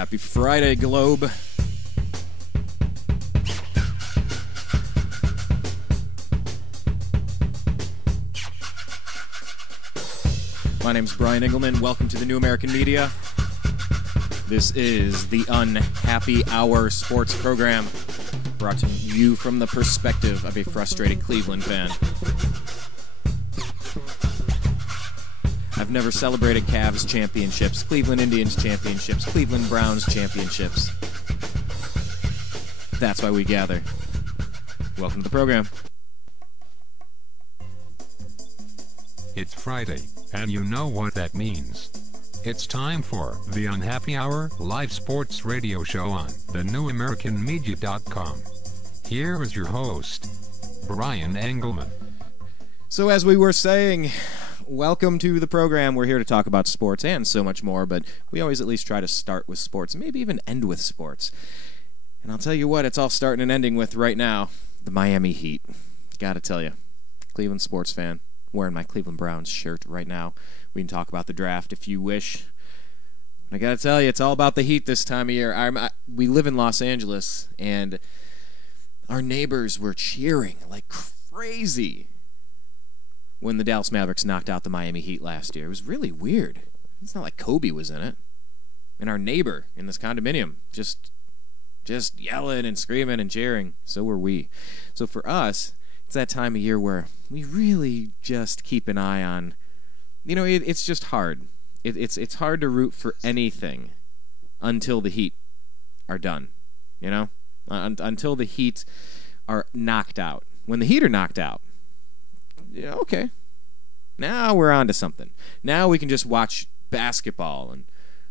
Happy Friday, Globe. My name's Brian Engelman. Welcome to the New American Media. This is the Unhappy Hour sports program, brought to you from the perspective of a frustrated Cleveland fan. I've never celebrated Cavs championships, Cleveland Indians championships, Cleveland Browns championships. That's why we gather. Welcome to the program. It's Friday, and you know what that means. It's time for the Unhappy Hour live sports radio show on thenewamericanmedia.com. Here is your host, Brian Engelman. So as we were saying, welcome to the program. We're here to talk about sports and so much more, but we always at least try to start with sports, and maybe even end with sports. And I'll tell you what, it's all starting and ending with right now, the Miami Heat. Gotta tell you, Cleveland sports fan, wearing my Cleveland Browns shirt right now. We can talk about the draft if you wish. I gotta tell you, it's all about the Heat this time of year. We live in Los Angeles, and our neighbors were cheering like crazy when the Dallas Mavericks knocked out the Miami Heat last year. It was really weird. It's not like Kobe was in it. And our neighbor in this condominium just yelling and screaming and cheering. So were we. So for us, it's that time of year where we really just keep an eye on, it's just hard. It's hard to root for anything until the Heat are done, until the Heat are knocked out. When the Heat are knocked out, okay, now we're on to something. Now we can just watch basketball and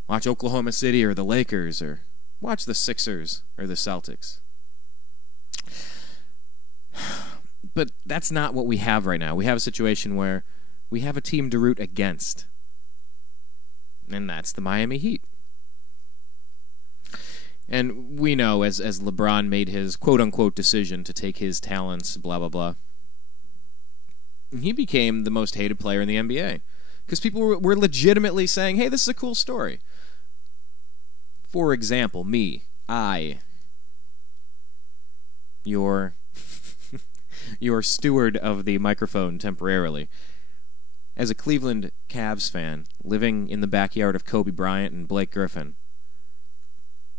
watch Oklahoma City or the Lakers or watch the Sixers or the Celtics. But that's not what we have right now. We have a situation where we have a team to root against, and that's the Miami Heat. And we know as LeBron made his quote-unquote decision to take his talents, blah, blah, blah, he became the most hated player in the NBA because people were legitimately saying, hey, this is a cool story. For example, your steward of the microphone temporarily, as a Cleveland Cavs fan living in the backyard of Kobe Bryant and Blake Griffin,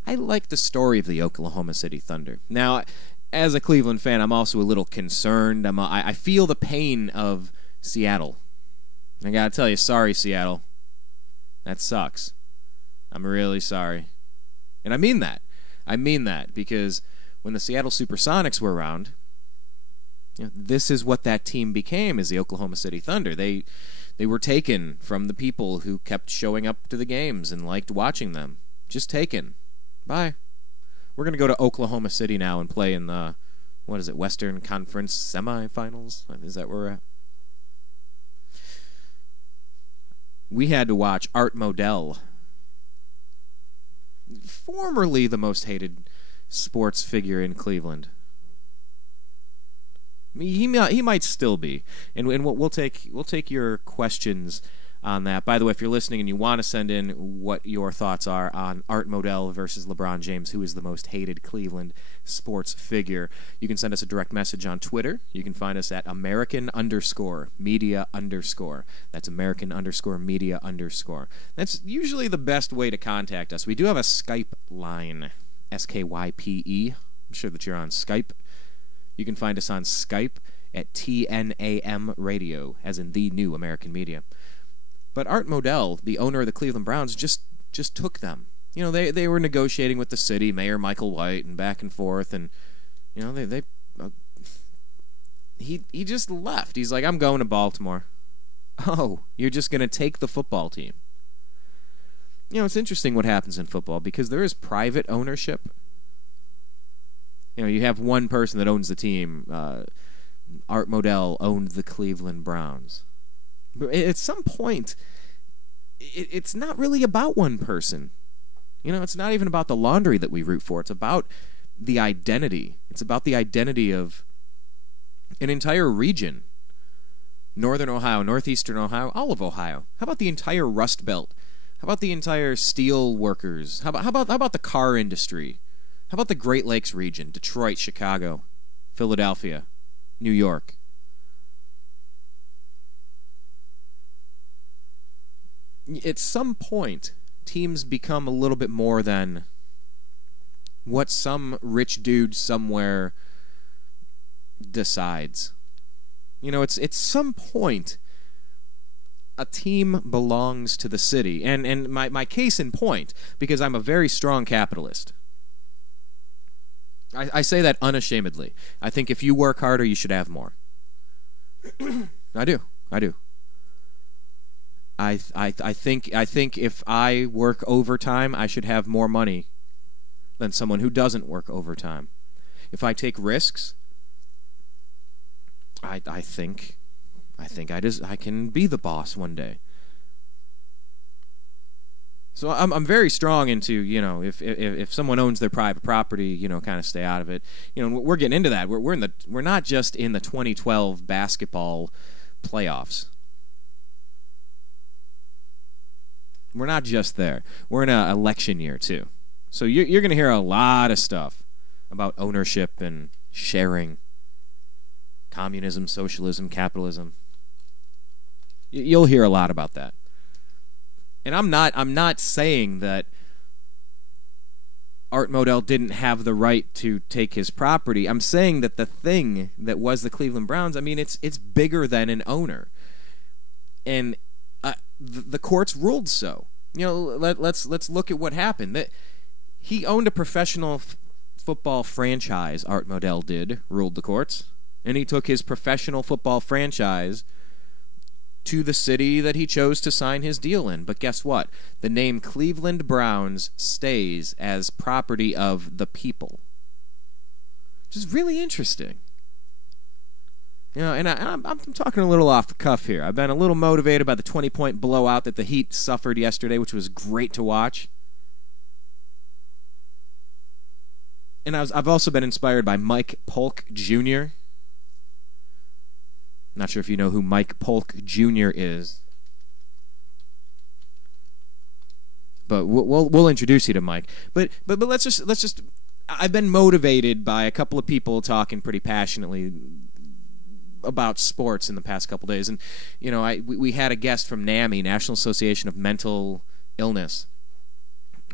I like the story of the Oklahoma City Thunder. Now, as a Cleveland fan, I'm also a little concerned. I feel the pain of Seattle. I gotta tell you, sorry, Seattle. That sucks. I'm really sorry. And I mean that. I mean that because when the Seattle Supersonics were around, this is what that team became, is the Oklahoma City Thunder. They were taken from the people who kept showing up to the games and liked watching them. Just taken. Bye. We're going to go to Oklahoma City now and play in the, Western Conference semifinals? Is that where we're at? We had to watch Art Modell, formerly the most hated sports figure in Cleveland. He might still be, and we'll take your questions on that. By the way, if you're listening and you want to send in what your thoughts are on Art Modell versus LeBron James, who is the most hated Cleveland sports figure, you can send us a direct message on Twitter. You can find us at American_media_. That's American_media_. That's usually the best way to contact us. We do have a Skype line, SKYPE. I'm sure that you're on Skype. You can find us on Skype at TNAM Radio, as in the New American Media. But Art Modell, the owner of the Cleveland Browns, just took them. They were negotiating with the city, Mayor Michael White, and back and forth, and he just left. He's like, I'm going to Baltimore. Oh, you're just going to take the football team. It's interesting what happens in football because there is private ownership. You have one person that owns the team. Art Modell owned the Cleveland Browns. But at some point, it's not really about one person. It's not even about the laundry that we root for. It's about the identity. It's about the identity of an entire region. Northern Ohio, northeastern Ohio, all of Ohio. How about the entire Rust Belt How about the entire steel workers? How about the car industry? How about the Great Lakes region? Detroit, Chicago, Philadelphia, New York. At some point, teams become a little bit more than what some rich dude somewhere decides. You know, it's at some point a team belongs to the city. And my case in point, because I'm a very strong capitalist. I say that unashamedly. I think if you work harder, you should have more. I do. I think if I work overtime, I should have more money than someone who doesn't work overtime. If I take risks, I think I can be the boss one day. So I'm very strong into, you know, if someone owns their private property, you know, kind of stay out of it. You know, we're getting into that. We're not just in the 2012 basketball playoffs. We're not just there. We're in an election year, too. So you're going to hear a lot of stuff about ownership and sharing, communism, socialism, capitalism. You'll hear a lot about that. And I'm not saying that Art Modell didn't have the right to take his property. I'm saying that the thing that was the Cleveland Browns, I mean, it's bigger than an owner. And the courts ruled so. You know, let's look at what happened. That he owned a professional football franchise. Art Modell ruled the courts, and he took his professional football franchise to the city that he chose to sign his deal in. But guess what? The name Cleveland Browns stays as property of the people, which is really interesting. You know, and I'm talking a little off the cuff here. I've been a little motivated by the 20-point blowout that the Heat suffered yesterday, which was great to watch. And I've also been inspired by Mike Polk Jr. Not sure if you know who Mike Polk Jr. is, but we'll introduce you to Mike. But let's just. I've been motivated by a couple of people talking pretty passionately about sports in the past couple days, and you know, we had a guest from NAMI, National Association of Mental Illness.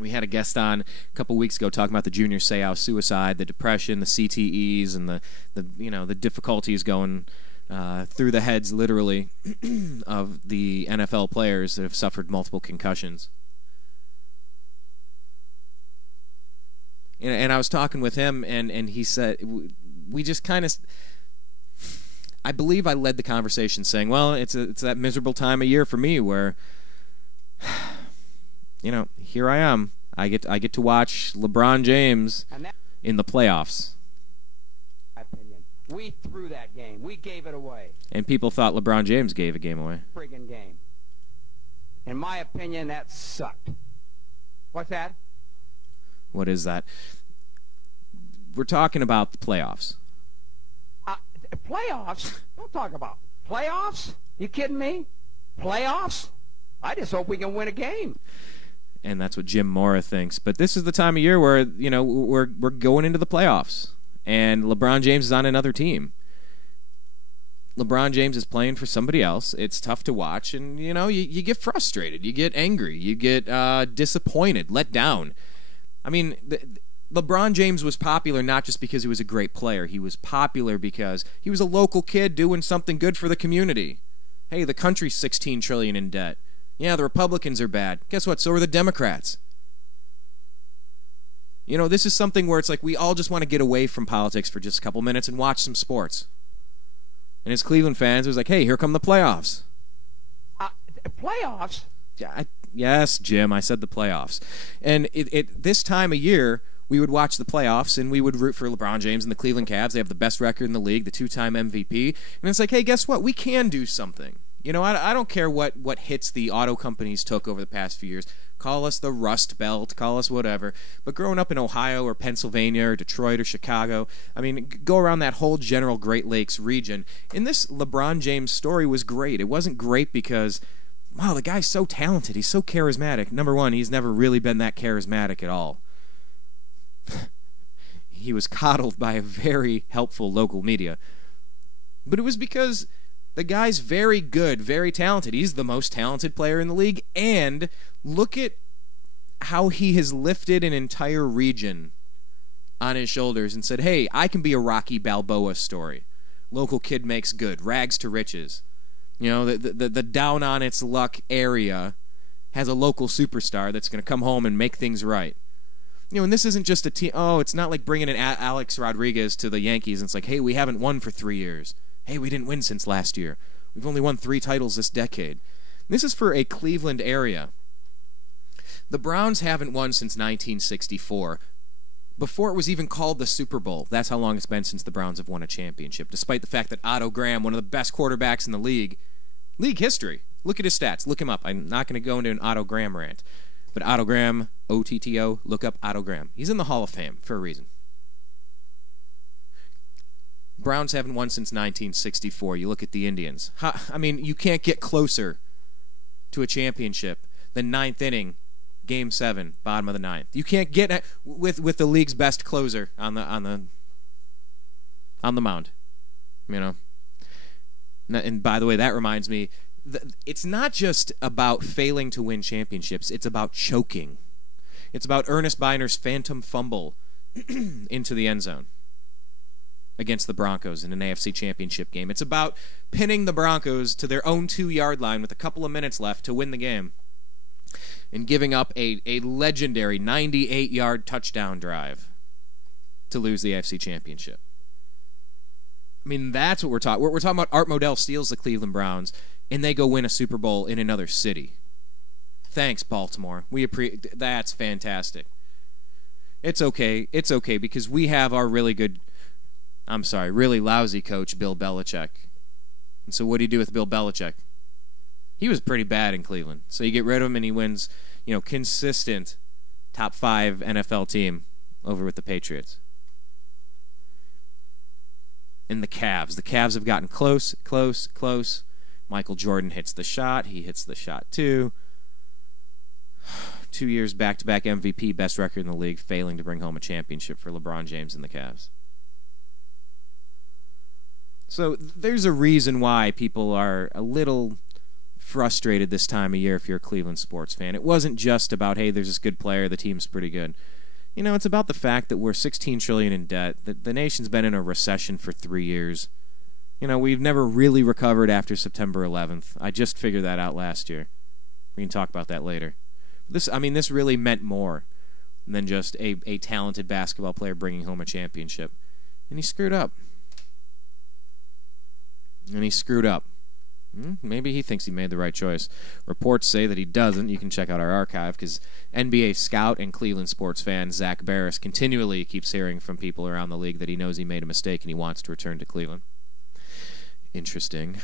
We had a guest on a couple weeks ago talking about the Junior Seau suicide, the depression, the CTEs, and the difficulties going through the heads, literally, of the NFL players that have suffered multiple concussions. And I was talking with him, and he said, we just kind of, I believe I led the conversation saying, well, it's that miserable time of year for me where, you know, here I am. I get to watch LeBron James in the playoffs. We threw that game. We gave it away. And people thought LeBron James gave a game away. Friggin' game. In my opinion, that sucked. What's that? What is that? We're talking about the playoffs. Playoffs? Don't talk about playoffs. You kidding me? Playoffs? I just hope we can win a game. And that's what Jim Mora thinks. But this is the time of year where, you know, we're going into the playoffs. And LeBron James is on another team. LeBron James is playing for somebody else. It's tough to watch, and you know, you get frustrated, you get angry, you get disappointed, let down. I mean, LeBron James was popular not just because he was a great player. He was popular because he was a local kid doing something good for the community. Hey, the country's $16 trillion in debt. Yeah, the Republicans are bad. Guess what? So are the Democrats. You know, this is something where it's like we all just want to get away from politics for just a couple minutes and watch some sports. And as Cleveland fans, it was like, hey, here come the playoffs. Playoffs? Yeah, yes, Jim, I said the playoffs. And this time of year, we would watch the playoffs, and we would root for LeBron James and the Cleveland Cavs. They have the best record in the league, the two-time MVP. And it's like, hey, guess what? We can do something. You know, I don't care what hits the auto companies took over the past few years. Call us the Rust Belt, call us whatever. But growing up in Ohio or Pennsylvania or Detroit or Chicago, I mean, go around that whole general Great Lakes region. And this LeBron James story was great. It wasn't great because wow, the guy's so talented. He's so charismatic. Number one, he's never really been that charismatic at all. He was coddled by a very helpful local media. But it was because the guy's very good, very talented. He's the most talented player in the league. And look at how he has lifted an entire region on his shoulders and said, hey, I can be a Rocky Balboa story. Local kid makes good, rags to riches. You know, the down on its luck area has a local superstar that's going to come home and make things right. You know, and this isn't just a team. Oh, it's not like bringing in Alex Rodriguez to the Yankees. And it's like, hey, we haven't won for 3 years. Hey, we didn't win since last year. We've only won 3 titles this decade. This is for a Cleveland area. The Browns haven't won since 1964. Before it was even called the Super Bowl. That's how long it's been since the Browns have won a championship, despite the fact that Otto Graham, one of the best quarterbacks in the league history. Look at his stats. Look him up. I'm not going to go into an Otto Graham rant. But Otto Graham, OTTO, look up Otto Graham. He's in the Hall of Fame for a reason. Browns haven't won since 1964. You look at the Indians. I mean, you can't get closer to a championship than 9th inning, Game 7, bottom of the 9th. You can't get with the league's best closer on the mound. You know. And by the way, that reminds me, it's not just about failing to win championships. It's about choking. It's about Ernest Biner's phantom fumble into the end zone against the Broncos in an AFC championship game. It's about pinning the Broncos to their own 2-yard line with a couple of minutes left to win the game and giving up a legendary 98-yard touchdown drive to lose the AFC championship. I mean, that's what we're talking. We're talking about Art Modell steals the Cleveland Browns, and they go win a Super Bowl in another city. Thanks, Baltimore. That's fantastic. It's okay. It's okay because we have our really lousy coach, Bill Belichick. And so what do you do with Bill Belichick? He was pretty bad in Cleveland. So you get rid of him and he wins, consistent top 5 NFL team over with the Patriots. And the Cavs. The Cavs have gotten close. Michael Jordan hits the shot. He hits the shot too. 2 years back-to-back MVP, best record in the league, failing to bring home a championship for LeBron James and the Cavs. So there's a reason why people are a little frustrated this time of year if you're a Cleveland sports fan. It wasn't just about, hey, there's this good player, the team's pretty good. It's about the fact that we're $16 trillion in debt, that the nation's been in a recession for 3 years. We've never really recovered after September 11th. I just figured that out last year. We can talk about that later. This really meant more than just a talented basketball player bringing home a championship. And he screwed up. Maybe he thinks he made the right choice. Reports say that he doesn't. You can check out our archive because NBA scout and Cleveland sports fan Zach Barris continually keeps hearing from people around the league that he knows he made a mistake and he wants to return to Cleveland. Interesting.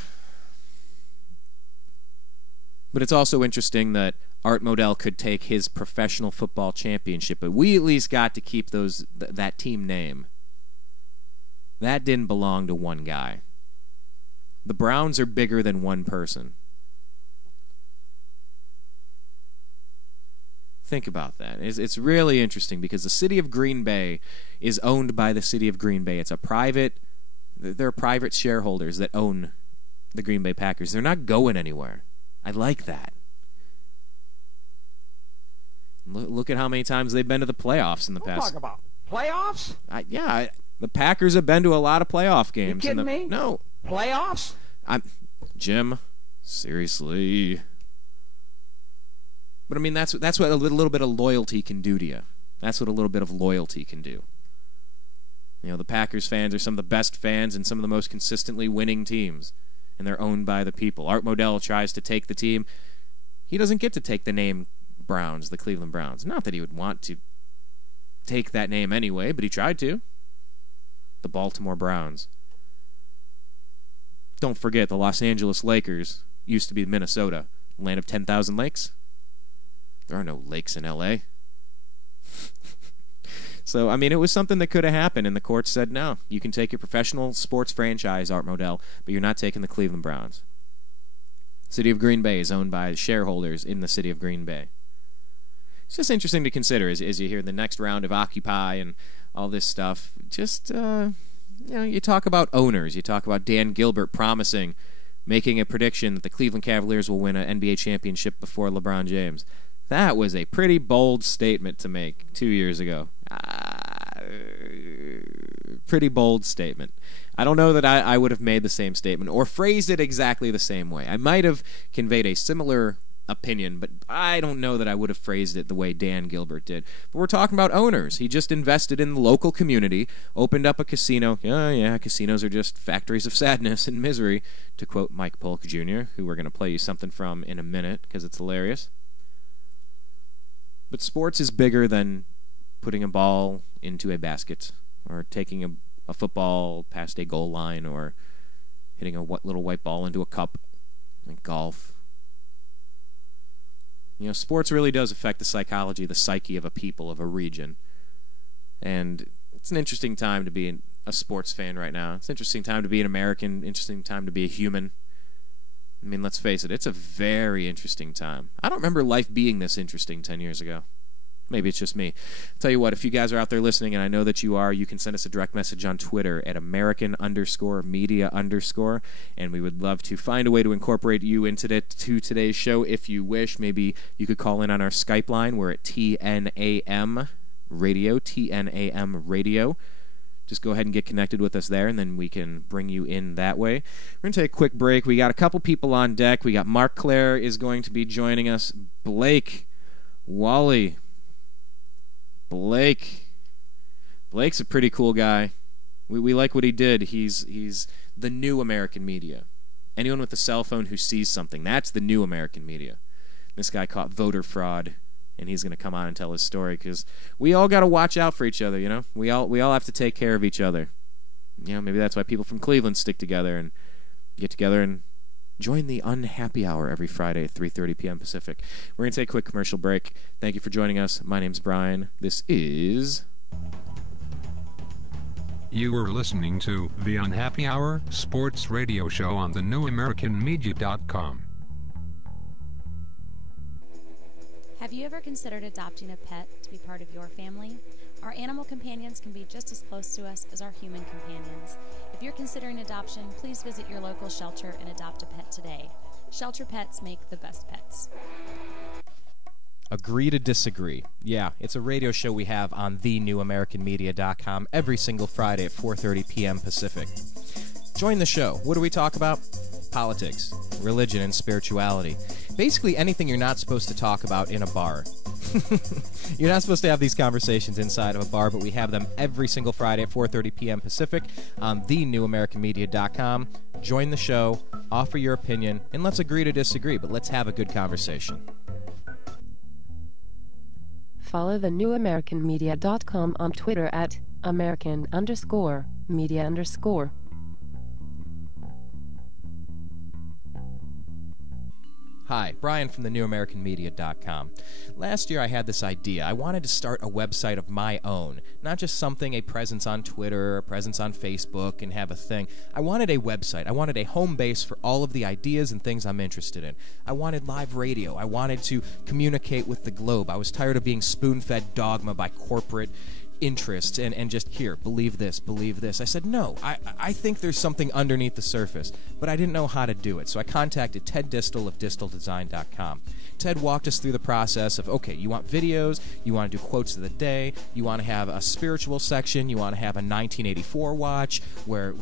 But it's also interesting that Art Modell could take his professional football championship, but we at least got to keep that team name. That didn't belong to one guy. The Browns are bigger than one person. Think about that. It's really interesting because the city of Green Bay is owned by the city of Green Bay. There are private shareholders that own the Green Bay Packers. They're not going anywhere. I like that. Look at how many times they've been to the playoffs in the past. Talk about playoffs? The Packers have been to a lot of playoff games. You kidding me? No. Playoffs? Jim, seriously. But that's what a little bit of loyalty can do to you. That's what a little bit of loyalty can do. The Packers fans are some of the best fans and some of the most consistently winning teams, and they're owned by the people. Art Modell tries to take the team. He doesn't get to take the name Browns, the Cleveland Browns. Not that he would want to take that name anyway, but he tried to. The Baltimore Browns. Don't forget, the Los Angeles Lakers used to be Minnesota, land of 10,000 lakes. There are no lakes in L.A. So, it was something that could have happened, and the court said, no, you can take your professional sports franchise, Art Modell, but you're not taking the Cleveland Browns. City of Green Bay is owned by shareholders in the city of Green Bay. It's just interesting to consider as you hear the next round of Occupy and all this stuff. Just, you talk about owners. You talk about Dan Gilbert making a prediction that the Cleveland Cavaliers will win an NBA championship before LeBron James. That was a pretty bold statement to make 2 years ago. Pretty bold statement. I don't know that I would have made the same statement or phrased it exactly the same way. I might have conveyed a similar opinion, but I don't know that I would have phrased it the way Dan Gilbert did. But we're talking about owners. He just invested in the local community, opened up a casino. Yeah, casinos are just factories of sadness and misery, to quote Mike Polk Jr., who we're going to play you something from in a minute because it's hilarious. But sports is bigger than putting a ball into a basket or taking a football past a goal line or hitting a little white ball into a cup, like golf. Sports really does affect the psychology, the psyche of a people, of a region. And it's an interesting time to be a sports fan right now. It's an interesting time to be an American, interesting time to be a human. I mean, let's face it, it's a very interesting time. I don't remember life being this interesting 10 years ago. Maybe it's just me. I'll tell you what, if you guys are out there listening, and I know that you are, you can send us a direct message on Twitter at American_media_, and we would love to find a way to incorporate you into today's show if you wish. Maybe you could call in on our Skype line. We're at TNAM Radio. Just go ahead and get connected with us there, and then we can bring you in that way. We're going to take a quick break. We got a couple people on deck. We got Mark Claire is going to be joining us. Blake, Wally. Blake's a pretty cool guy. We like what he did. He's the new American media. Anyone with a cell phone who sees something, that's the new American media. This guy caught voter fraud, and he's going to come on and tell his story because we all got to watch out for each other, We all have to take care of each other. Maybe that's why people from Cleveland stick together and get together and join the Unhappy Hour every Friday at 3:30 p.m. Pacific. We're going to take a quick commercial break. Thank you for joining us. My name's Brian. This is... You were listening to the Unhappy Hour Sports Radio Show on the newamericanmedia.com. Have you ever considered adopting a pet to be part of your family? Our animal companions can be just as close to us as our human companions. If you're considering adoption, please visit your local shelter and adopt a pet today. Shelter pets make the best pets. Agree to Disagree. Yeah, it's a radio show we have on thenewamericanmedia.com every single Friday at 4:30 p.m. Pacific. Join the show. What do we talk about? Politics, religion, and spirituality. Basically anything you're not supposed to talk about in a bar. You're not supposed to have these conversations inside of a bar, but we have them every single Friday at 4:30 p.m. Pacific on thenewamericanmedia.com. Join the show, offer your opinion, and let's agree to disagree, but let's have a good conversation. Follow thenewamericanmedia.com on Twitter at American_media_. Hi, Brian from thenewamericanmedia.com. Last year I had this idea. I wanted to start a website of my own, not just something, a presence on Twitter, a presence on Facebook, and have a thing. I wanted a website. I wanted a home base for all of the ideas and things I'm interested in. I wanted live radio. I wanted to communicate with the globe. I was tired of being spoon-fed dogma by corporate interests and just, here, believe this. I said, no, I think there's something underneath the surface, but I didn't know how to do it, so I contacted Ted Distel of disteldesign.com. Ted walked us through the process of, okay, you want videos, you want to do quotes of the day, you want to have a spiritual section, you want to have a 1984 watch where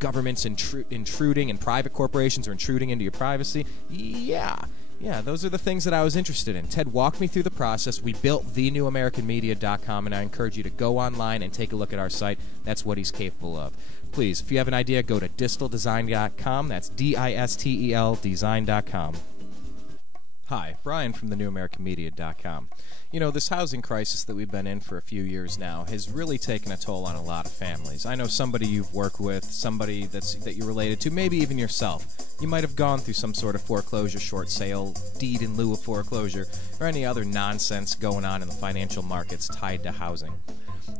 government's intruding and private corporations are intruding into your privacy. Yeah, those are the things that I was interested in. Ted walked me through the process. We built thenewamericanmedia.com, and I encourage you to go online and take a look at our site. That's what he's capable of. Please, if you have an idea, go to disteldesign.com. That's DISTEL design.com. Hi, Brian from thenewamericanmedia.com. This housing crisis that we've been in for a few years now has really taken a toll on a lot of families. I know somebody you've worked with, somebody that you're related to, maybe even yourself. You might have gone through some sort of foreclosure, short sale, deed in lieu of foreclosure, or any other nonsense going on in the financial markets tied to housing.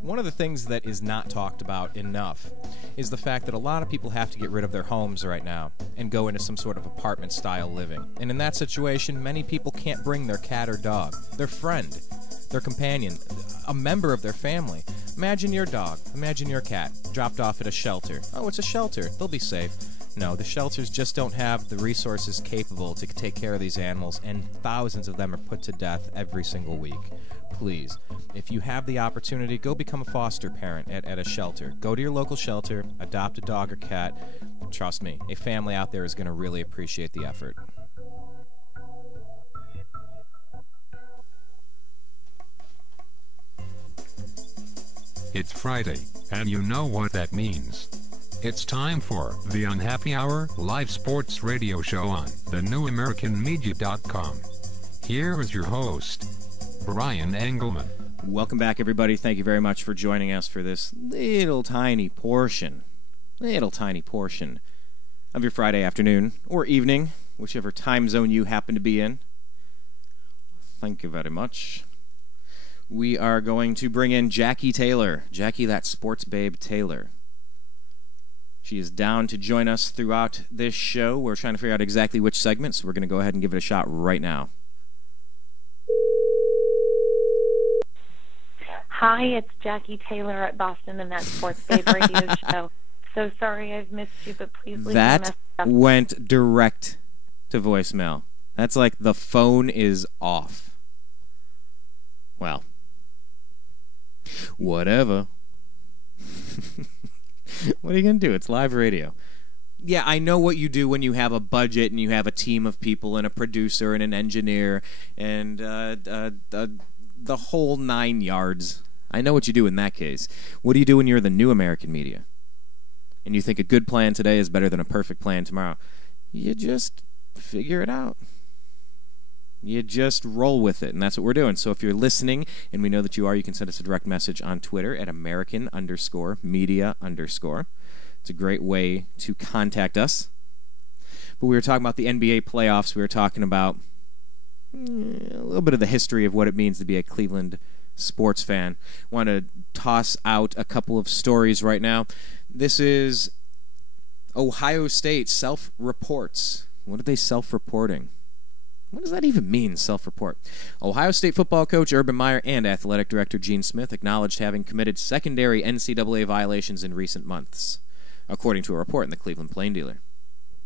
One of the things that is not talked about enough is the fact that a lot of people have to get rid of their homes right now and go into some sort of apartment-style living. And in that situation, many people can't bring their cat or dog, their friend, their companion, a member of their family. Imagine your dog, imagine your cat, dropped off at a shelter. Oh, it's a shelter. They'll be safe. No, the shelters just don't have the resources capable to take care of these animals, and thousands of them are put to death every single week. Please, if you have the opportunity, go become a foster parent at a shelter. Go to your local shelter, adopt a dog or cat. Trust me, a family out there is going to really appreciate the effort. It's Friday, and you know what that means. It's time for the Unhappy Hour live sports radio show on thenewamericanmedia.com. Here is your host, Brian Engelman. Welcome back, everybody. Thank you very much for joining us for this little tiny portion of your Friday afternoon or evening, whichever time zone you happen to be in. Thank you very much. We are going to bring in Jackie Taylor. Jackie, that sports babe Taylor. She is down to join us throughout this show. We're trying to figure out exactly which segment, so we're going to go ahead and give it a shot right now. Hi, it's Jackie Taylor at Boston and that Sports Babe radio show. So sorry I've missed you, but please leave me a message. That went direct to voicemail. That's like the phone is off. Well, whatever. What are you going to do? It's live radio. Yeah, I know what you do when you have a budget and you have a team of people and a producer and an engineer and the whole 9 yards. I know what you do in that case. What do you do when you're the new American media? And you think a good plan today is better than a perfect plan tomorrow? You just figure it out. You just roll with it, and that's what we're doing. So if you're listening, and we know that you are, you can send us a direct message on Twitter at American_media_. It's a great way to contact us. But we were talking about the NBA playoffs. We were talking about a little bit of the history of what it means to be a Cleveland sports fan. I want to toss out a couple of stories right now. This is Ohio State self-reports. What are they self-reporting? What does that even mean, self-report? Ohio State football coach Urban Meyer and athletic director Gene Smith acknowledged having committed secondary NCAA violations in recent months, according to a report in the Cleveland Plain Dealer.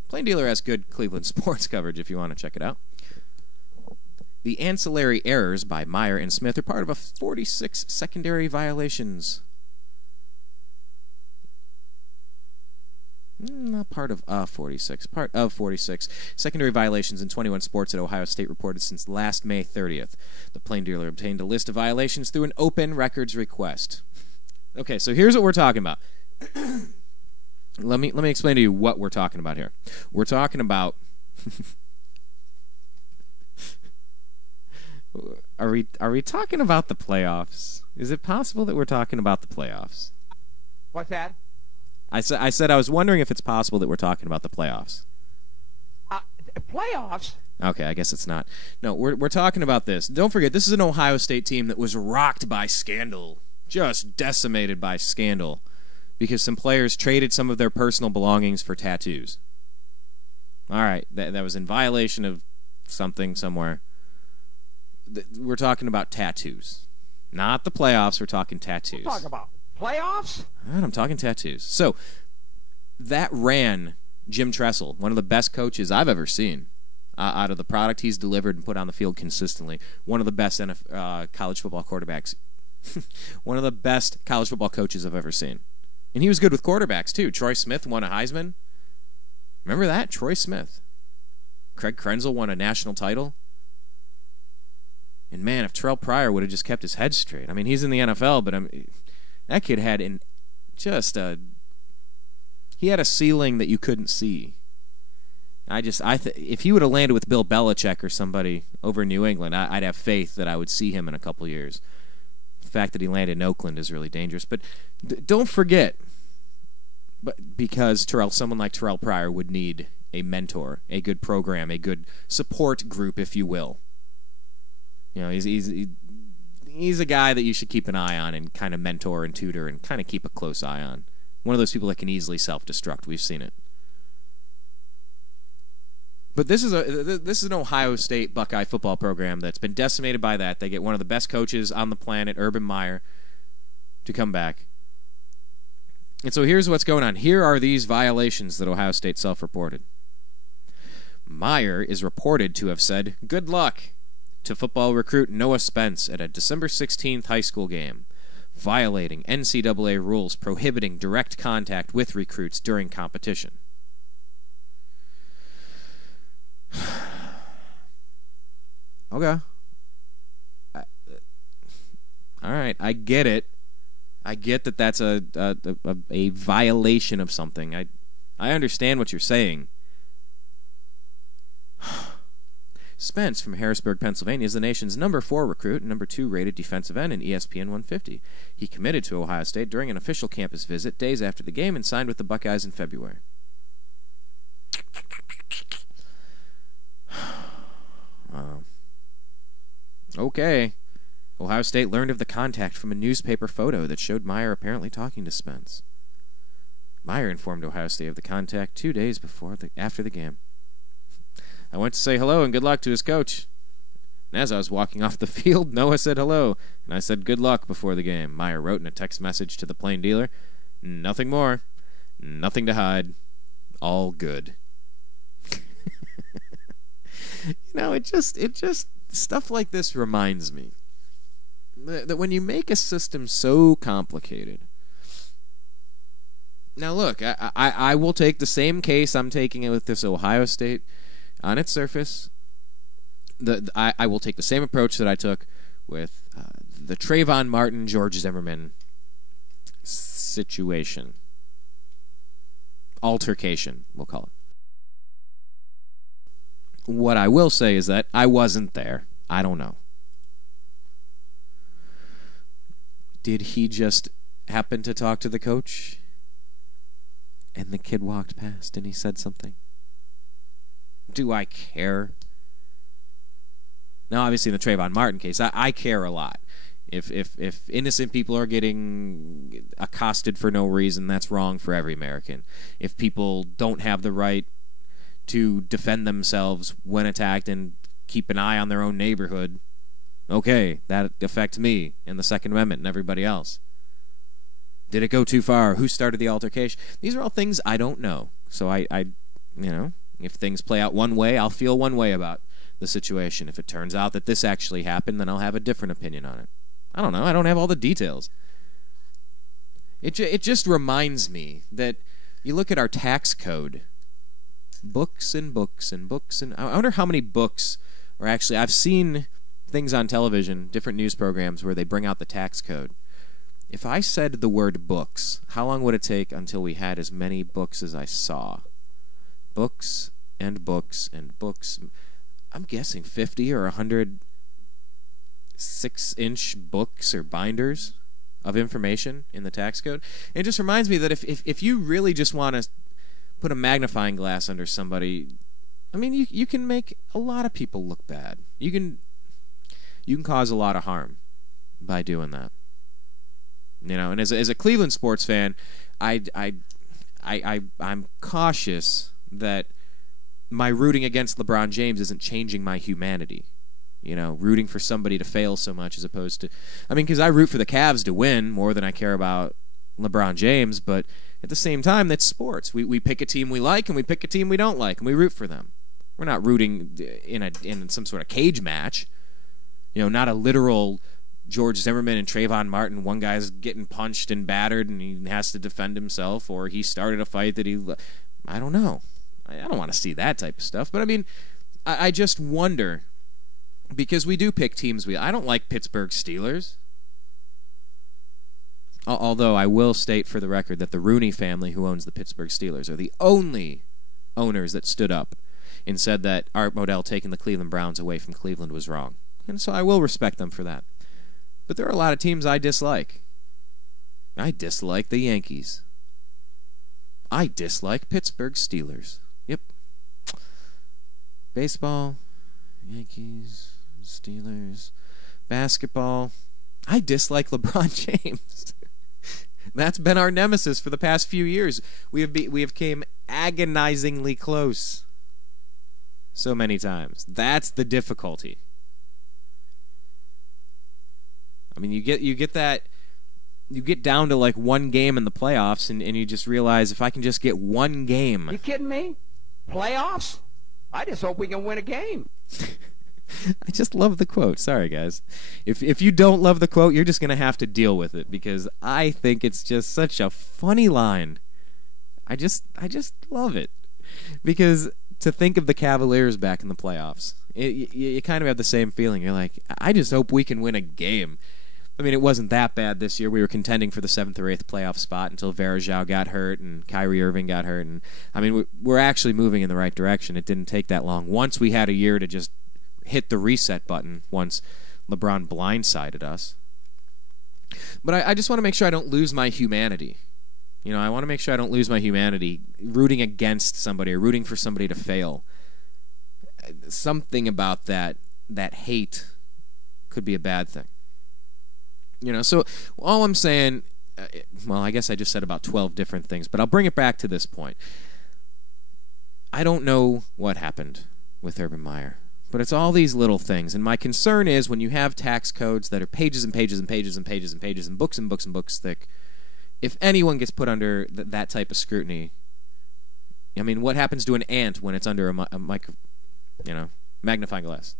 Plain Dealer has good Cleveland sports coverage if you want to check it out. The ancillary errors by Meyer and Smith are part of a 46 secondary violations. Not part of 46. Part of 46 secondary violations in 21 sports at Ohio State reported since last May 30th. The Plain Dealer obtained a list of violations through an open records request. Okay, so here's what we're talking about. Let me explain to you what we're talking about here. We're talking about Are we talking about the playoffs? Is it possible that we're talking about the playoffs? What's that? I said I was wondering if it's possible that we're talking about the playoffs. Playoffs? Okay, I guess it's not. No, we're talking about this. Don't forget, this is an Ohio State team that was rocked by scandal, just decimated by scandal, because some players traded some of their personal belongings for tattoos. All right, that was in violation of something somewhere. We're talking about tattoos, not the playoffs. We're talking tattoos. What are you talking about? Playoffs? All right, I'm talking tattoos. So that ran Jim Tressel, one of the best coaches I've ever seen, out of the product he's delivered and put on the field consistently. One of the best college football quarterbacks. One of the best college football coaches I've ever seen. And he was good with quarterbacks, too. Troy Smith won a Heisman. Remember that? Troy Smith. Craig Krenzel won a national title. And, man, if Terrell Pryor would have just kept his head straight. I mean, he's in the NFL, but that kid had he had a ceiling that you couldn't see. If he would have landed with Bill Belichick or somebody over in New England, I'd have faith that I would see him in a couple years. The fact that he landed in Oakland is really dangerous. But don't forget, because someone like Terrell Pryor would need a mentor, a good program, a good support group, if you will. You know, he's a guy that you should keep an eye on and kind of mentor and tutor and kind of keep a close eye on. One of those people that can easily self-destruct. We've seen it. But this is an Ohio State Buckeye football program that's been decimated by that. They get one of the best coaches on the planet, Urban Meyer, to come back. And so here's what's going on. Here are these violations that Ohio State self-reported. Meyer is reported to have said, "Good luck," to football recruit Noah Spence at a December 16th high school game, violating NCAA rules prohibiting direct contact with recruits during competition. Okay. All right, I get it. I get that that's a violation of something. I understand what you're saying. Spence from Harrisburg, Pennsylvania, is the nation's number 4 recruit and number 2 rated defensive end in ESPN 150. He committed to Ohio State during an official campus visit days after the game and signed with the Buckeyes in February. Okay. Ohio State learned of the contact from a newspaper photo that showed Meyer apparently talking to Spence. Meyer informed Ohio State of the contact 2 days after the game. "I went to say hello and good luck to his coach. And as I was walking off the field, Noah said hello, and I said good luck before the game," Meyer wrote in a text message to the plain dealer. "Nothing more. Nothing to hide. All good." It just stuff like this reminds me that when you make a system so complicated. Now look, I will take the same case I'm taking it with this Ohio State. On its surface, I will take the same approach that I took with the Trayvon Martin George Zimmerman situation. Altercation, we'll call it. What I will say is that I wasn't there. I don't know. Did he just happen to talk to the coach? And the kid walked past and he said something? Do I care? Now, obviously, in the Trayvon Martin case, I care a lot. If innocent people are getting accosted for no reason, that's wrong for every American. If people don't have the right to defend themselves when attacked and keep an eye on their own neighborhood, okay, that affects me and the Second Amendment and everybody else. Did it go too far? Who started the altercation? These are all things I don't know. So I if things play out one way, I'll feel one way about the situation. If it turns out that this actually happened, then I'll have a different opinion on it. I don't know. I don't have all the details. It just reminds me that you look at our tax code. Books and books and books. And I wonder how many books are actually... I've seen things on television, different news programs, where they bring out the tax code. If I said the word books, how long would it take until we had as many books as I saw? Books and books and books. I'm guessing 50 or 100 6-inch books or binders of information in the tax code. It just reminds me that if you really just want to put a magnifying glass under somebody, I mean, you can make a lot of people look bad. You can cause a lot of harm by doing that. And as a Cleveland sports fan, I'm cautious that my rooting against LeBron James isn't changing my humanity. Rooting for somebody to fail so much as opposed to... because I root for the Cavs to win more than I care about LeBron James, but at the same time, that's sports. We pick a team we like, and we pick a team we don't like, and we root for them. We're not rooting in some sort of cage match. Not a literal George Zimmerman and Trayvon Martin. One guy's getting punched and battered, and he has to defend himself, or he started a fight that he... I don't know. I don't want to see that type of stuff. But, I just wonder... Because we do pick teams. I don't like Pittsburgh Steelers. Although I will state for the record that the Rooney family, who owns the Pittsburgh Steelers, are the only owners that stood up and said that Art Modell taking the Cleveland Browns away from Cleveland was wrong. And so I will respect them for that. But there are a lot of teams I dislike. I dislike the Yankees. I dislike Pittsburgh Steelers. Yep. Baseball, Yankees... Steelers. Basketball. I dislike LeBron James. That's been our nemesis for the past few years. We have came agonizingly close so many times. That's the difficulty. I mean, you get down to like one game in the playoffs, and you just realize, if I can just get one game. You kidding me? Playoffs? I just hope we can win a game. I just love the quote. Sorry, guys. If you don't love the quote, you're just going to have to deal with it, because I think it's just such a funny line. I just love it. Because to think of the Cavaliers back in the playoffs, you kind of have the same feeling. You're like, I just hope we can win a game. I mean, it wasn't that bad this year. We were contending for the 7th or 8th playoff spot until Varejao got hurt and Kyrie Irving got hurt. And I mean, we're actually moving in the right direction. It didn't take that long. Once we had a year to just hit the reset button, once LeBron blindsided us. But I just want to make sure I don't lose my humanity. You know, I want to make sure I don't lose my humanity rooting against somebody or rooting for somebody to fail. Something about that hate could be a bad thing. You know, so all I'm saying, well, I guess I just said about 12 different things, but I'll bring it back to this point. I don't know what happened with Urban Meyer, but it's all these little things. And my concern is, when you have tax codes that are pages and pages and pages and pages and pages and books and books and books thick, if anyone gets put under that type of scrutiny, I mean, what happens to an ant when it's under a magnifying glass,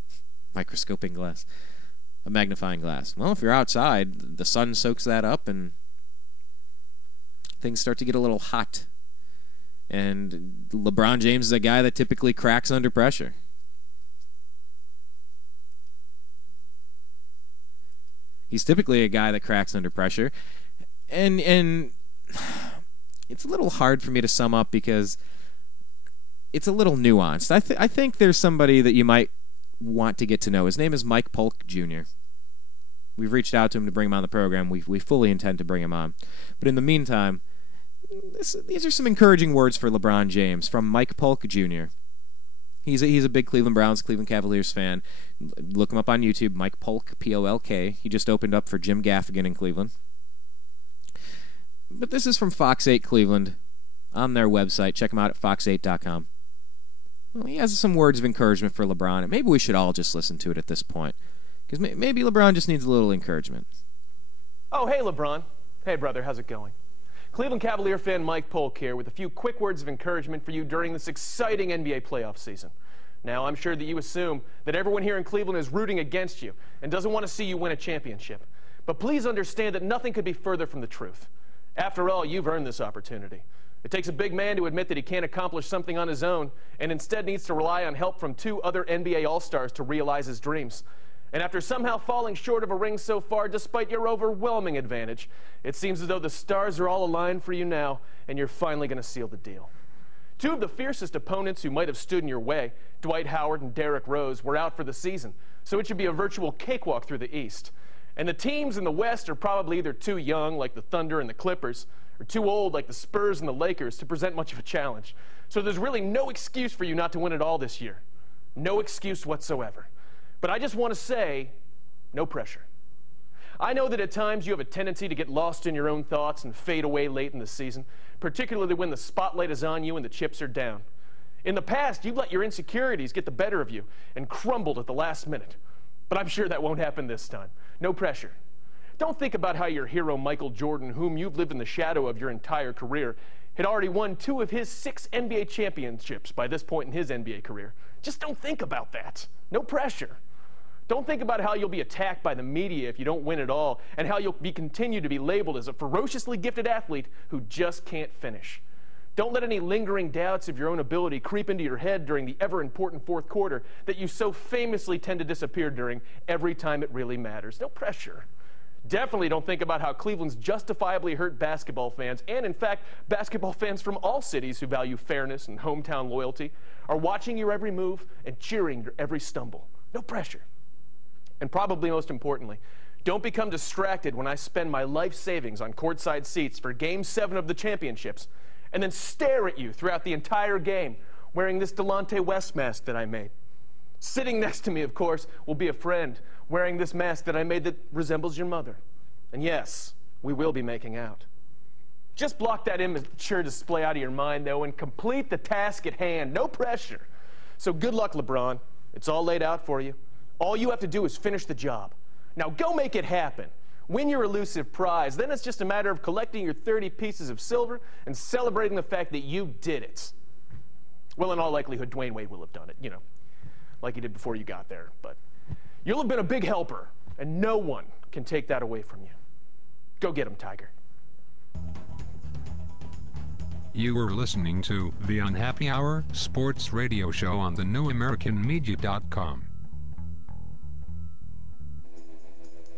microscoping glass? A magnifying glass. Well, if you're outside, the sun soaks that up and things start to get a little hot. And LeBron James is a guy that typically cracks under pressure. He's typically a guy that cracks under pressure. And it's a little hard for me to sum up because it's a little nuanced. I think there's somebody that you might want to get to know. His name is Mike Polk Jr. We've reached out to him to bring him on the program. We fully intend to bring him on. But in the meantime, these are some encouraging words for LeBron James from Mike Polk Jr. He's a big Cleveland Browns, Cleveland Cavaliers fan. Look him up on YouTube, Mike Polk, P-O-L-K. He just opened up for Jim Gaffigan in Cleveland. But this is from Fox 8 Cleveland on their website. Check them out at fox8.com. Well, he has some words of encouragement for LeBron, and maybe we should all just listen to it at this point, because maybe LeBron just needs a little encouragement. Oh, hey, LeBron. Hey, brother, how's it going? Cleveland Cavalier fan Mike Polk here with a few quick words of encouragement for you during this exciting NBA playoff season. Now, I'm sure that you assume that everyone here in Cleveland is rooting against you and doesn't want to see you win a championship. But please understand that nothing could be further from the truth. After all, you've earned this opportunity. It takes a big man to admit that he can't accomplish something on his own and instead needs to rely on help from 2 other NBA All-Stars to realize his dreams. And after somehow falling short of a ring so far, despite your overwhelming advantage, it seems as though the stars are all aligned for you now, and you're finally going to seal the deal. 2 of the fiercest opponents who might have stood in your way, Dwight Howard and Derrick Rose, were out for the season, so it should be a virtual cakewalk through the East. And the teams in the West are probably either too young, like the Thunder and the Clippers, or too old, like the Spurs and the Lakers, to present much of a challenge. So there's really no excuse for you not to win it all this year. No excuse whatsoever. But I just want to say, no pressure. I know that at times you have a tendency to get lost in your own thoughts and fade away late in the season, particularly when the spotlight is on you and the chips are down. In the past, you've let your insecurities get the better of you and crumbled at the last minute. But I'm sure that won't happen this time. No pressure. Don't think about how your hero Michael Jordan, whom you've lived in the shadow of your entire career, had already won 2 of his 6 NBA championships by this point in his NBA career. Just don't think about that. No pressure. Don't think about how you'll be attacked by the media if you don't win at all, and how you'll continue to be labeled as a ferociously gifted athlete who just can't finish. Don't let any lingering doubts of your own ability creep into your head during the ever-important fourth quarter that you so famously tend to disappear during every time it really matters. No pressure. Definitely don't think about how Cleveland's justifiably hurt basketball fans, and in fact, basketball fans from all cities who value fairness and hometown loyalty, are watching your every move and cheering your every stumble. No pressure. And probably most importantly, don't become distracted when I spend my life savings on courtside seats for Game 7 of the championships and then stare at you throughout the entire game wearing this Delonte West mask that I made. Sitting next to me, of course, will be a friend, wearing this mask that I made that resembles your mother. And yes, we will be making out. Just block that immature display out of your mind, though, and complete the task at hand. No pressure. So good luck, LeBron. It's all laid out for you. All you have to do is finish the job. Now go make it happen. Win your elusive prize. Then it's just a matter of collecting your 30 pieces of silver and celebrating the fact that you did it. Well, in all likelihood, Dwayne Wade will have done it, you know, like he did before you got there. But you'll have been a big helper, and no one can take that away from you. Go get him, Tiger. You were listening to The Unhappy Hour Sports Radio Show on the newamericanmedia.com.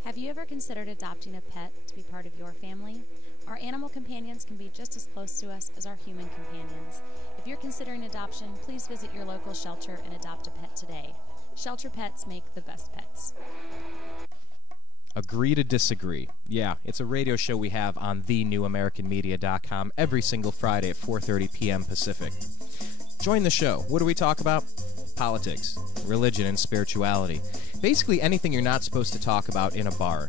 Have you ever considered adopting a pet to be part of your family? Our animal companions can be just as close to us as our human companions. If you're considering adoption, please visit your local shelter and adopt a pet today. Shelter pets make the best pets. Agree to disagree. Yeah, it's a radio show we have on thenewamericanmedia.com every single Friday at 4:30 p.m. Pacific. Join the show. What do we talk about? Politics, religion, and spirituality. Basically anything you're not supposed to talk about in a bar.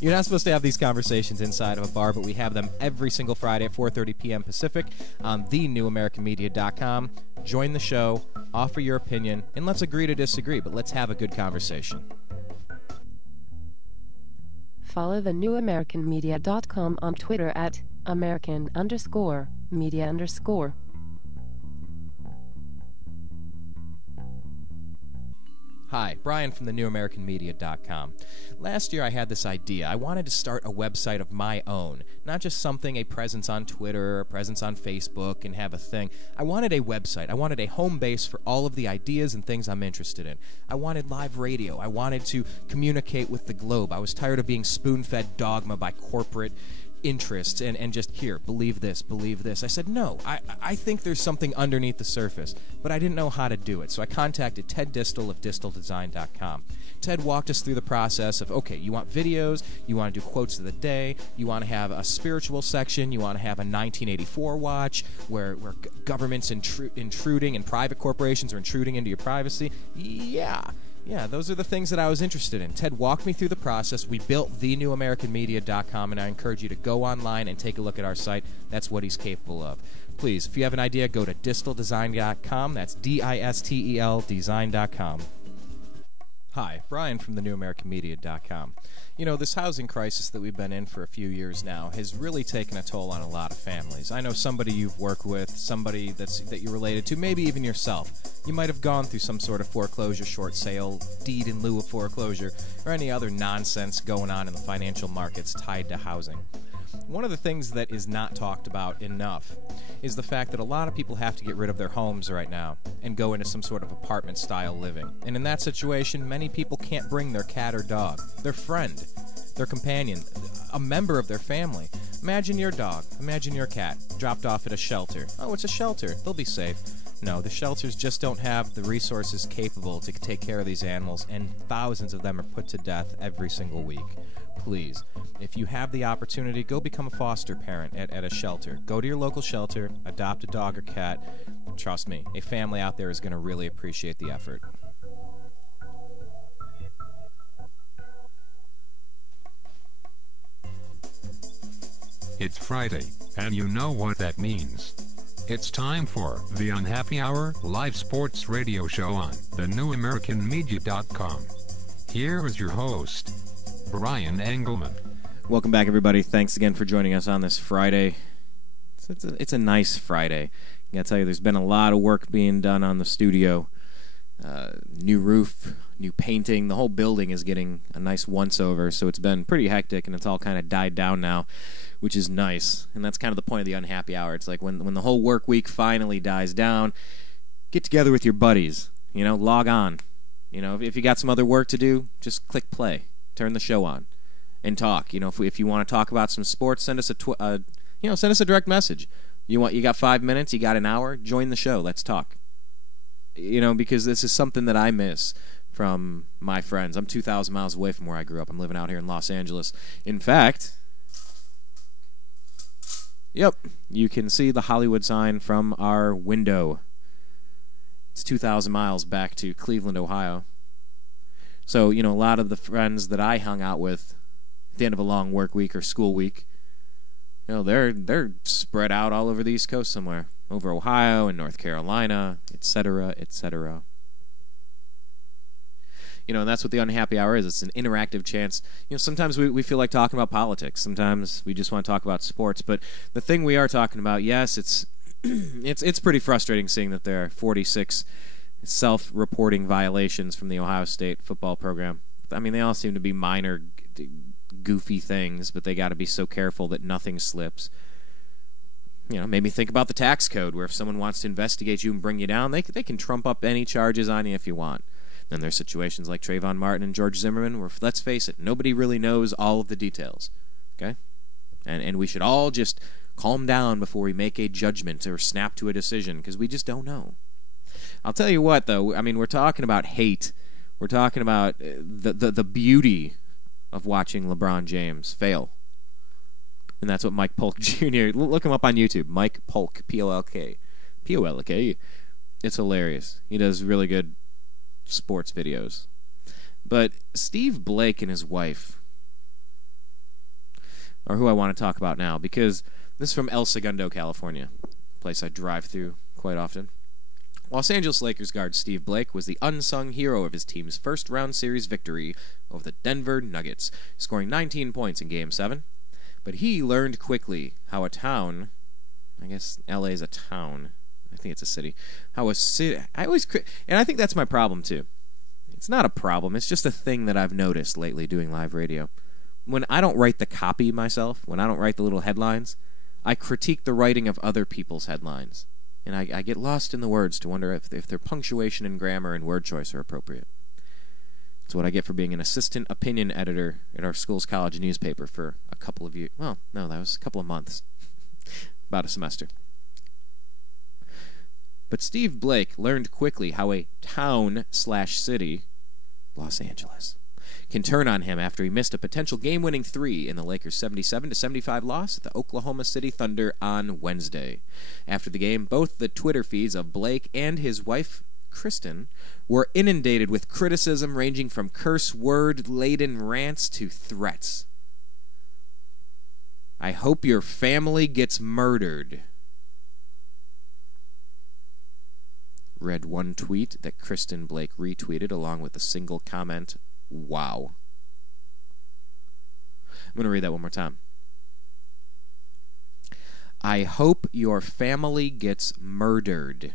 You're not supposed to have these conversations inside of a bar, but we have them every single Friday at 4:30 p.m. Pacific on thenewamericanmedia.com. Join the show, offer your opinion, and let's agree to disagree, but let's have a good conversation. Follow the newamericanmedia.com on Twitter at American_media_. Hi, Brian from the newamericanmedia.com. Last year I had this idea. I wanted to start a website of my own, not just something, a presence on Twitter, a presence on Facebook, and have a thing. I wanted a website. I wanted a home base for all of the ideas and things I'm interested in. I wanted live radio. I wanted to communicate with the globe. I was tired of being spoon-fed dogma by corporate interests and just, here, believe this, believe this. I said, no, I think there's something underneath the surface, but I didn't know how to do it. So I contacted Ted Distel of disteldesign.com. Ted walked us through the process of, okay, you want videos, you want to do quotes of the day, you want to have a spiritual section, you want to have a 1984 watch where government's intruding and private corporations are intruding into your privacy. Yeah, those are the things that I was interested in. Ted walked me through the process. We built thenewamericanmedia.com, and I encourage you to go online and take a look at our site. That's what he's capable of. Please, if you have an idea, go to disteldesign.com. That's DISTEL design.com. Hi, Brian from the newamericanmedia.com. You know, this housing crisis that we've been in for a few years now has really taken a toll on a lot of families. I know somebody you've worked with, somebody that you're related to, maybe even yourself. You might have gone through some sort of foreclosure, short sale, deed in lieu of foreclosure, or any other nonsense going on in the financial markets tied to housing. One of the things that is not talked about enough is the fact that a lot of people have to get rid of their homes right now and go into some sort of apartment-style living. And in that situation, many people can't bring their cat or dog, their friend, their companion, a member of their family. Imagine your dog, imagine your cat, dropped off at a shelter. Oh, it's a shelter. They'll be safe. No, the shelters just don't have the resources capable to take care of these animals, and thousands of them are put to death every single week. Please, if you have the opportunity, go become a foster parent at a shelter. Go to your local shelter, adopt a dog or cat. Trust me, a family out there is going to really appreciate the effort. It's Friday, and you know what that means. It's time for the Unhappy Hour live sports radio show on thenewamericanmedia.com. Here is your host, Brian Engelman. Welcome back, everybody. Thanks again for joining us on this Friday. It's a nice Friday. I gotta tell you, there's been a lot of work being done on the studio. New roof, new painting. The whole building is getting a nice once-over, so it's been pretty hectic, and it's all kind of died down now, which is nice. And that's kind of the point of the Unhappy Hour. It's like when the whole work week finally dies down, get together with your buddies. You know, log on. You know, if you got some other work to do, just click play. Turn the show on and talk. You know, if you want to talk about some sports, send us send us a direct message. You got 5 minutes, you got an hour, join the show. Let's talk. You know, because this is something that I miss from my friends. I'm 2,000 miles away from where I grew up. I'm living out here in Los Angeles. In fact, yep, you can see the Hollywood sign from our window. It's 2,000 miles back to Cleveland, Ohio. So, a lot of the friends that I hung out with at the end of a long work week or school week, they're spread out all over the East Coast somewhere, over Ohio and North Carolina, etc., etc. And that's what the Unhappy Hour is. It's an interactive chance. Sometimes we feel like talking about politics. Sometimes we just want to talk about sports. But the thing we are talking about, yes, it's it's pretty frustrating seeing that there are 46 self-reporting violations from the Ohio State football program. I mean, they all seem to be minor, goofy things, but they got to be so careful that nothing slips. Made me think about the tax code, where if someone wants to investigate you and bring you down, they can trump up any charges on you if you want. Then there's situations like Trayvon Martin and George Zimmerman, where, let's face it, nobody really knows all of the details. Okay? And we should all just calm down before we make a judgment or snap to a decision, because we just don't know. I'll tell you what, though. I mean, we're talking about hate. We're talking about the beauty of watching LeBron James fail. And that's what Mike Polk Jr. Look him up on YouTube. Mike Polk, P-O-L-K. P-O-L-K. It's hilarious. He does really good sports videos. But Steve Blake and his wife are who I want to talk about now, because this is from El Segundo, California, a place I drive through quite often. Los Angeles Lakers guard Steve Blake was the unsung hero of his team's first-round series victory over the Denver Nuggets, scoring 19 points in Game 7. But he learned quickly how a town, I guess LA is a town, I think it's a city, how a city, and I think that's my problem too. It's not a problem, it's just a thing that I've noticed lately doing live radio. When I don't write the copy myself, when I don't write the little headlines, I critique the writing of other people's headlines. And I get lost in the words to wonder if their punctuation and grammar and word choice are appropriate. It's what I get for being an assistant opinion editor at our school's college newspaper for a couple of years. Well, no, that was a couple of months. About a semester. But Steve Blake learned quickly how a town/city, Los Angeles, can turn on him after he missed a potential game-winning three in the Lakers' 77-75 loss at the Oklahoma City Thunder on Wednesday. After the game, both the Twitter feeds of Blake and his wife, Kristen, were inundated with criticism ranging from curse-word-laden rants to threats. I hope your family gets murdered, read one tweet that Kristen Blake retweeted along with a single comment, "Wow." I'm going to read that one more time. I hope your family gets murdered.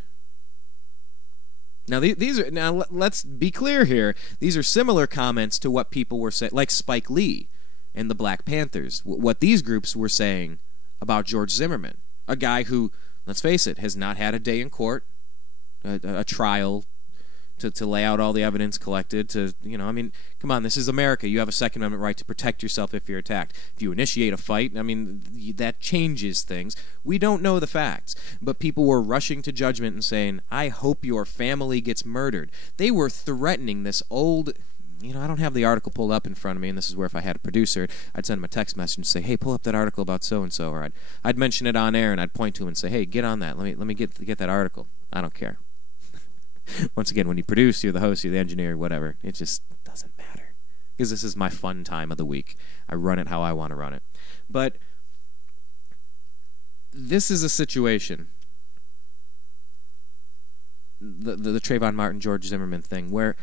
Now, let's be clear here. These are similar comments to what people were saying, like Spike Lee and the Black Panthers. What these groups were saying about George Zimmerman, a guy who, let's face it, has not had a day in court, a trial to lay out all the evidence collected. I mean, come on, this is America. You have a Second Amendment right to protect yourself if you're attacked. If you initiate a fight, I mean, that changes things. We don't know the facts, but people were rushing to judgment and saying, I hope your family gets murdered. They were threatening this old... I don't have the article pulled up in front of me, and this is where if I had a producer, I'd send him a text message and say, hey, pull up that article about so-and-so, or I'd mention it on air, and I'd point to him and say, hey, get on that. Let me get that article. I don't care. Once again, when you produce, you're the host, you're the engineer, whatever. It just doesn't matter. Because this is my fun time of the week. I run it how I want to run it. But this is a situation, the Trayvon Martin George Zimmerman thing, where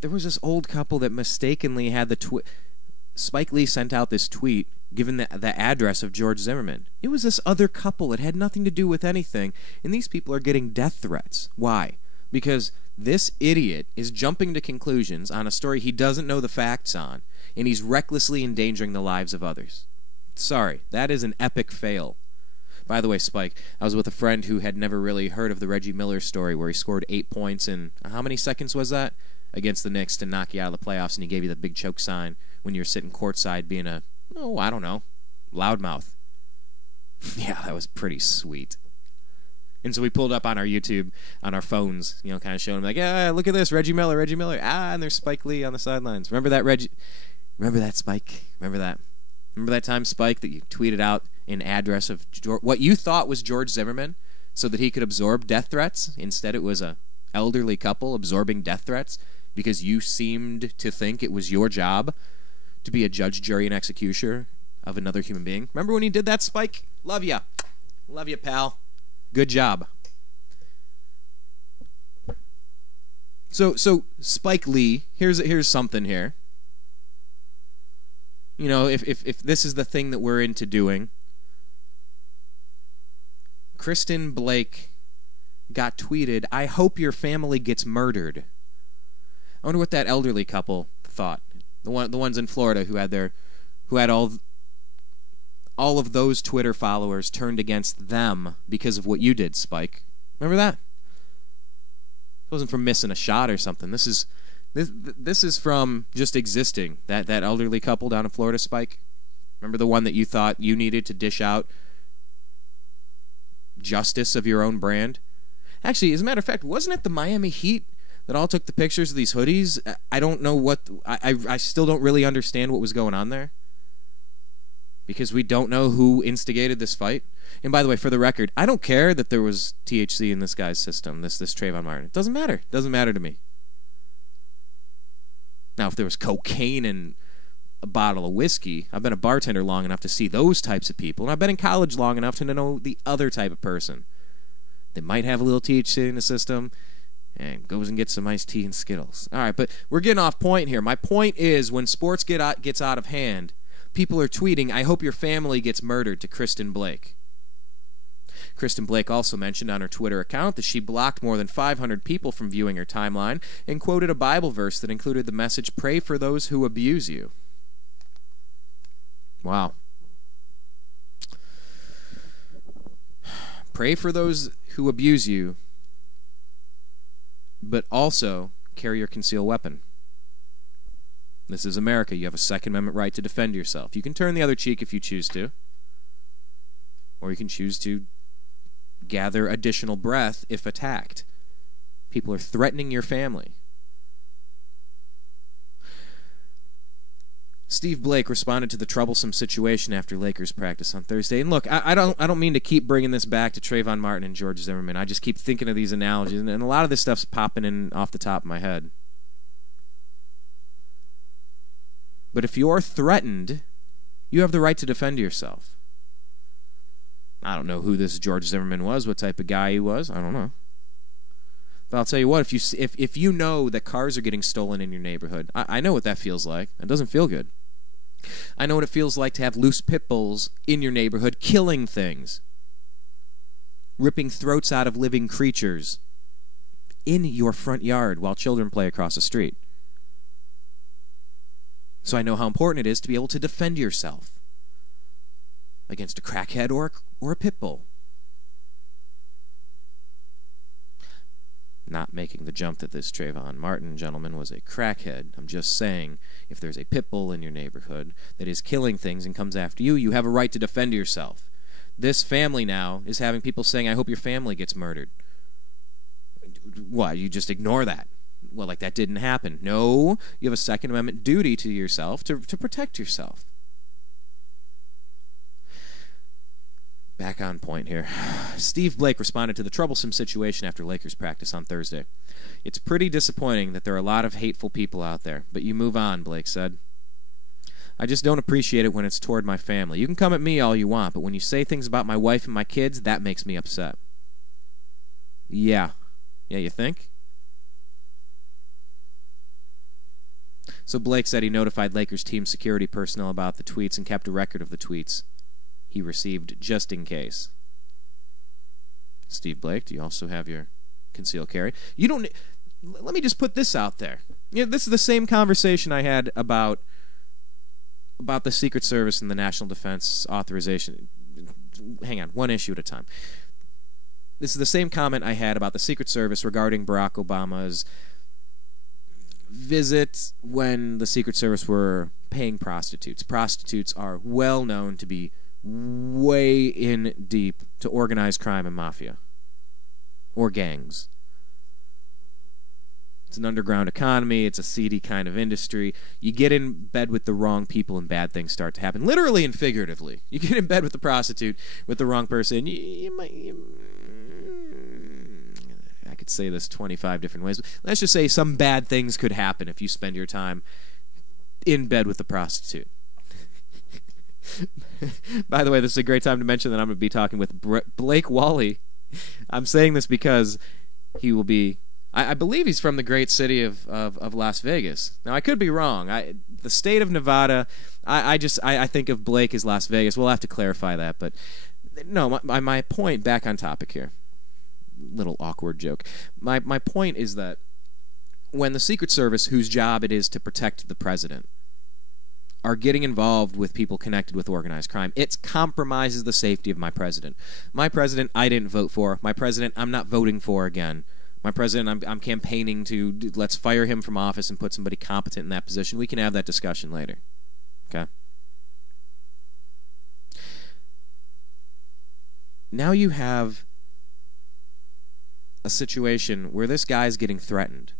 there was this old couple that mistakenly had Spike Lee sent out this tweet given the address of George Zimmerman. It was this other couple. It had nothing to do with anything. And these people are getting death threats. Why? Because this idiot is jumping to conclusions on a story he doesn't know the facts on, and he's recklessly endangering the lives of others. Sorry, that is an epic fail. By the way, Spike, I was with a friend who had never really heard of the Reggie Miller story where he scored 8 points in, how many seconds was that? Against the Knicks to knock you out of the playoffs, and he gave you the big choke sign when you were sitting courtside being a, I don't know, loudmouth. Yeah, that was pretty sweet. And so we pulled up on our YouTube, on our phones, kind of showing them, like, yeah, look at this, Reggie Miller. And there's Spike Lee on the sidelines. Remember that, Reggie? Remember that, Spike? Remember that time, Spike, that you tweeted out an address of what you thought was George Zimmerman so that he could absorb death threats? Instead, it was a elderly couple absorbing death threats. because you seemed to think it was your job to be a judge, jury, and executioner of another human being. Remember when he did that, Spike? Love ya. Love ya, pal. Good job. So Spike Lee, here's something here. You know, if this is the thing that we're into doing, Kristen Blake got tweeted, "I hope your family gets murdered." I wonder what that elderly couple thought. The ones in Florida who had all of those Twitter followers turned against them because of what you did, Spike. Remember that? It wasn't from missing a shot or something. This is from just existing. That elderly couple down in Florida, Spike. Remember the one that you thought you needed to dish out justice of your own brand? Actually, as a matter of fact, wasn't it the Miami Heat that all took the pictures of these hoodies? I don't know what... I still don't really understand what was going on there. Because we don't know who instigated this fight. And by the way, for the record, I don't care that there was THC in this guy's system, this Trayvon Martin. It doesn't matter. It doesn't matter to me. Now, if there was cocaine in a bottle of whiskey, I've been a bartender long enough to see those types of people, and I've been in college long enough to know the other type of person that might have a little THC in the system and goes and gets some iced tea and Skittles. All right, but we're getting off point here. My point is, when sports gets out of hand, people are tweeting, "I hope your family gets murdered," to Kristen Blake. Kristen Blake also mentioned on her Twitter account that she blocked more than 500 people from viewing her timeline and quoted a Bible verse that included the message, "Pray for those who abuse you." Wow. Pray for those who abuse you, but also carry your concealed weapon. This is America. You have a Second Amendment right to defend yourself. You can turn the other cheek if you choose to. Or you can choose to gather additional breath if attacked. People are threatening your family. Steve Blake responded to the troublesome situation after Lakers practice on Thursday. And look, I don't mean to keep bringing this back to Trayvon Martin and George Zimmerman. I just keep thinking of these analogies, and a lot of this stuff's popping in off the top of my head. But if you're threatened, you have the right to defend yourself. I don't know who this George Zimmerman was, what type of guy he was. I don't know. But I'll tell you what, if you know that cars are getting stolen in your neighborhood, I know what that feels like. It doesn't feel good. I know what it feels like to have loose pit bulls in your neighborhood killing things, ripping throats out of living creatures in your front yard while children play across the street. So I know how important it is to be able to defend yourself against a crackhead or a pit bull. Not making the jump that this Trayvon Martin gentleman was a crackhead. I'm just saying, if there's a pit bull in your neighborhood that is killing things and comes after you, you have a right to defend yourself. This family now is having people saying, "I hope your family gets murdered." What, you just ignore that? Well, like that didn't happen. No, you have a Second Amendment duty to yourself to protect yourself. Back on point here. Steve Blake responded to the troublesome situation after Lakers practice on Thursday. "It's pretty disappointing that there are a lot of hateful people out there, but you move on," Blake said. "I just don't appreciate it when it's toward my family. You can come at me all you want, but when you say things about my wife and my kids, that makes me upset." Yeah, you think? So Blake said he notified Lakers team security personnel about the tweets and kept a record of the tweets he received just in case. Steve Blake, do you also have your concealed carry? You don't. Let me just put this out there. You know, this is the same conversation I had about the Secret Service and the National Defense Authorization. Hang on, one issue at a time. This is the same comment I had about the Secret Service regarding Barack Obama's visit when the Secret Service were paying prostitutes. Prostitutes are well known to be way in deep to organized crime and mafia or gangs. It's an underground economy. It's a seedy kind of industry. You get in bed with the wrong people and bad things start to happen, literally and figuratively. You get in bed with the prostitute with the wrong person, I could could say this 25 different ways. Let's just say some bad things could happen if you spend your time in bed with a prostitute. By the way, this is a great time to mention that I'm going to be talking with Blake Wally. I'm saying this because he will be... I believe he's from the great city of Las Vegas. Now, I could be wrong. The state of Nevada, I think of Blake as Las Vegas. We'll have to clarify that. But no, my point, back on topic here. Little awkward joke. My point is that when the Secret Service, whose job it is to protect the president, are getting involved with people connected with organized crime, it compromises the safety of my president. My president, I didn't vote for. My president, I'm not voting for again. My president, I'm campaigning to, let's fire him from office and put somebody competent in that position. We can have that discussion later. Okay? Now you have a situation where this guy's getting threatened.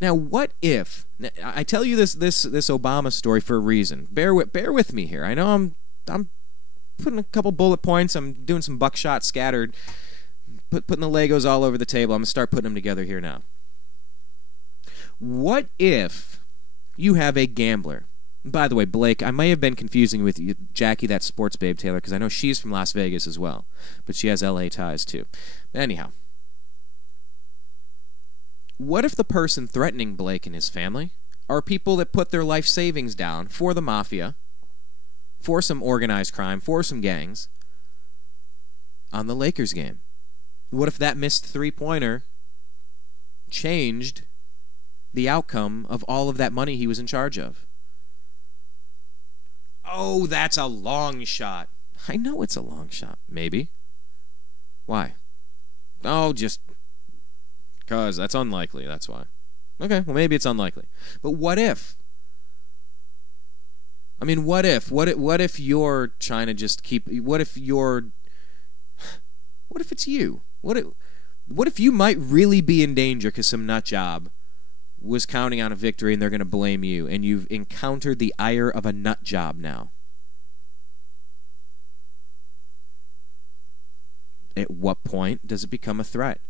Now, what if... I tell you this Obama story for a reason. Bear with me here. I know I'm putting a couple bullet points. I'm doing some buckshot scattered. Putting the Legos all over the table. I'm going to start putting them together here now. What if you have a gambler? By the way, Blake, I may have been confusing with you, Jackie, that sports babe Taylor, because I know she's from Las Vegas as well. But she has LA ties too. But anyhow. What if the person threatening Blake and his family are people that put their life savings down for the mafia, for some organized crime, for some gangs, on the Lakers game? What if that missed three-pointer changed the outcome of all of that money he was in charge of? Oh, that's a long shot. I know it's a long shot. Maybe. Why? Oh, just because that's unlikely. That's why. Okay, well, maybe it's unlikely. But what if? I mean, what if? What if you're trying to just keep... What if it's you? What if you might really be in danger because some nut job was counting on a victory and they're going to blame you, and you've encountered the ire of a nut job now? At what point does it become a threat?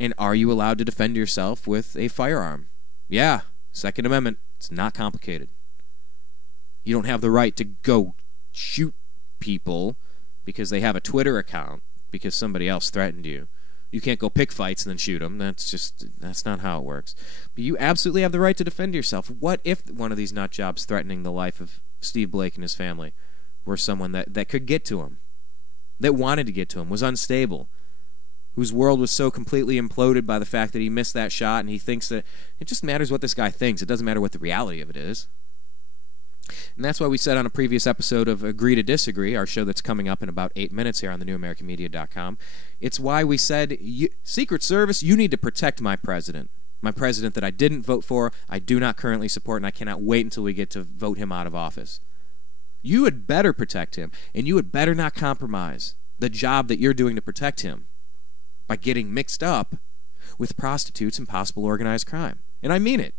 And are you allowed to defend yourself with a firearm? Yeah, Second Amendment. It's not complicated. You don't have the right to go shoot people because they have a Twitter account because somebody else threatened you. You can't go pick fights and then shoot them. That's not how it works. But you absolutely have the right to defend yourself. What if one of these nut jobs threatening the life of Steve Blake and his family were someone that could get to him, that wanted to get to him, was unstable, whose world was so completely imploded by the fact that he missed that shot, and he thinks that it just matters what this guy thinks. It doesn't matter what the reality of it is. And that's why we said on a previous episode of Agree to Disagree, our show that's coming up in about 8 minutes here on thenewamericanmedia.com, it's why we said, Secret Service, you need to protect my president that I didn't vote for, I do not currently support, and I cannot wait until we get to vote him out of office. You had better protect him, and you had better not compromise the job that you're doing to protect him by getting mixed up with prostitutes and possible organized crime. And I mean it.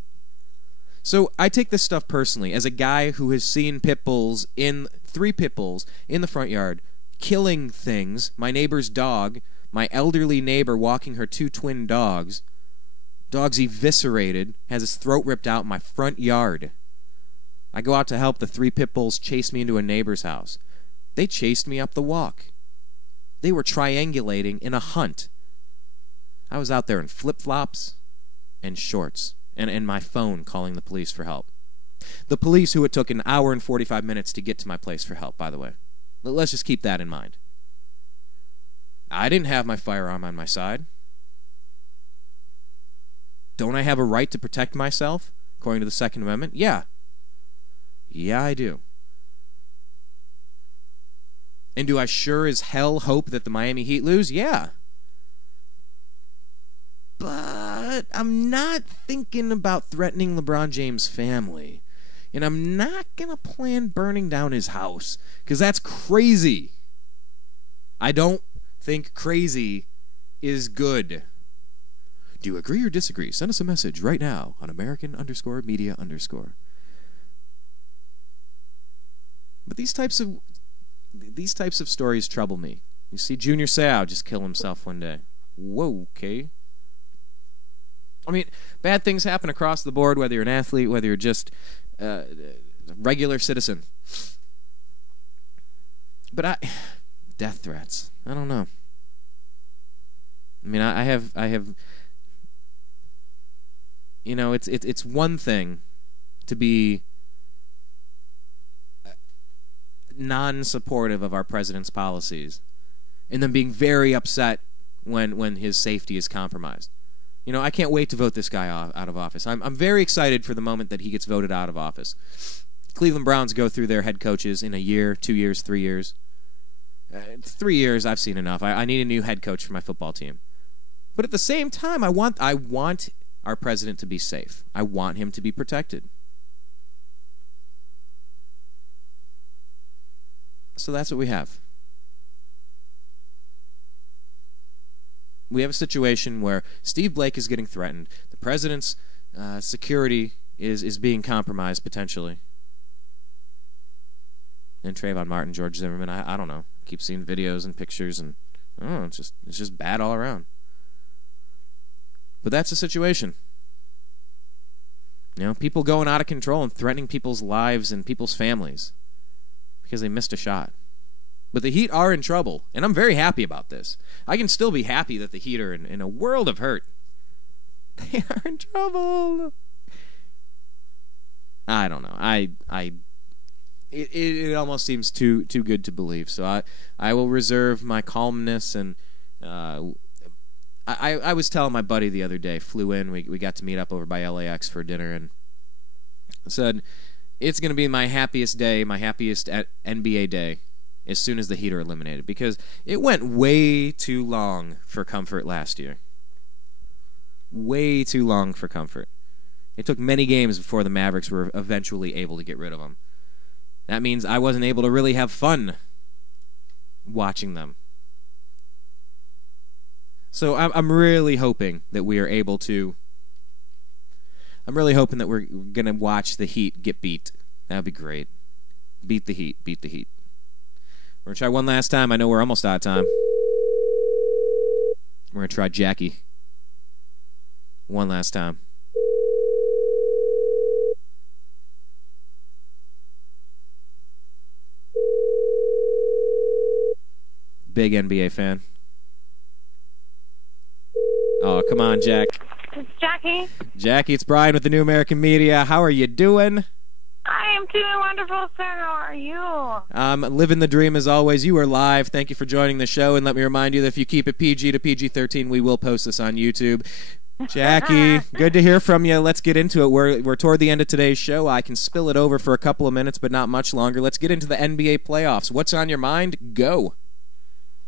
So I take this stuff personally as a guy who has seen three pit bulls in the front yard killing things, my neighbor's dog, my elderly neighbor walking her 2 twin dogs, dogs eviscerated, has his throat ripped out in my front yard. I go out to help, the 3 pit bulls chase me into a neighbor's house. They chased me up the walk. They were triangulating in a hunt. I was out there in flip-flops and shorts. And my phone calling the police for help. The police who it took an hour and 45 minutes to get to my place for help, by the way. Let's just keep that in mind. I didn't have my firearm on my side. Don't I have a right to protect myself, according to the Second Amendment? Yeah. Yeah, I do. And do I sure as hell hope that the Miami Heat lose? Yeah. But I'm not thinking about threatening LeBron James' family. And I'm not going to plan burning down his house, because that's crazy. I don't think crazy is good. Do you agree or disagree? Send us a message right now on American_media_. But these types of stories trouble me. You see Junior Seau just kill himself one day. Whoa, okay. I mean, bad things happen across the board, whether you're an athlete, whether you're just a regular citizen. But death threats, I don't know. I mean, I have, you know, it's one thing to be non-supportive of our president's policies, and then being very upset when his safety is compromised. You know, I can't wait to vote this guy out of office. I'm very excited for the moment that he gets voted out of office. Cleveland Browns go through their head coaches in a year, 2 years, 3 years. 3 years, I've seen enough. I need a new head coach for my football team. But at the same time, I want our president to be safe. I want him to be protected. So that's what we have. We have a situation where Steve Blake is getting threatened. The president's security is being compromised, potentially. And Trayvon Martin George Zimmerman, I don't know. I keep seeing videos and pictures, and it's just bad all around. But that's the situation. You know, people going out of control and threatening people's lives and people's families because they missed a shot. But the Heat are in trouble, and I'm very happy about this. I can still be happy that the Heat are in a world of hurt. They are in trouble. I don't know. It almost seems too good to believe. So I will reserve my calmness, and I was telling my buddy the other day, flew in, we got to meet up over by LAX for dinner, and said it's going to be my happiest day, my happiest NBA day, as soon as the Heat are eliminated, because it went way too long for comfort last year. Way too long for comfort. It took many games before the Mavericks were eventually able to get rid of them. That means I wasn't able to really have fun watching them. So I'm really hoping that we are able to... I'm really hoping that we're going to watch the Heat get beat. That would be great. Beat the Heat. Beat the Heat. We're going to try one last time. I know we're almost out of time. We're going to try Jackie. One last time. Big NBA fan. Oh, come on, Jack. It's Jackie. Jackie, it's Brian with the New American Media. How are you doing? I am doing wonderful, sir. How are you? Living the dream as always. You are live. Thank you for joining the show. And let me remind you that if you keep it PG to PG-13, we will post this on YouTube. Jackie, good to hear from you. Let's get into it. We're toward the end of today's show. I can spill it over for a couple of minutes, but not much longer. Let's get into the NBA playoffs. What's on your mind? Go.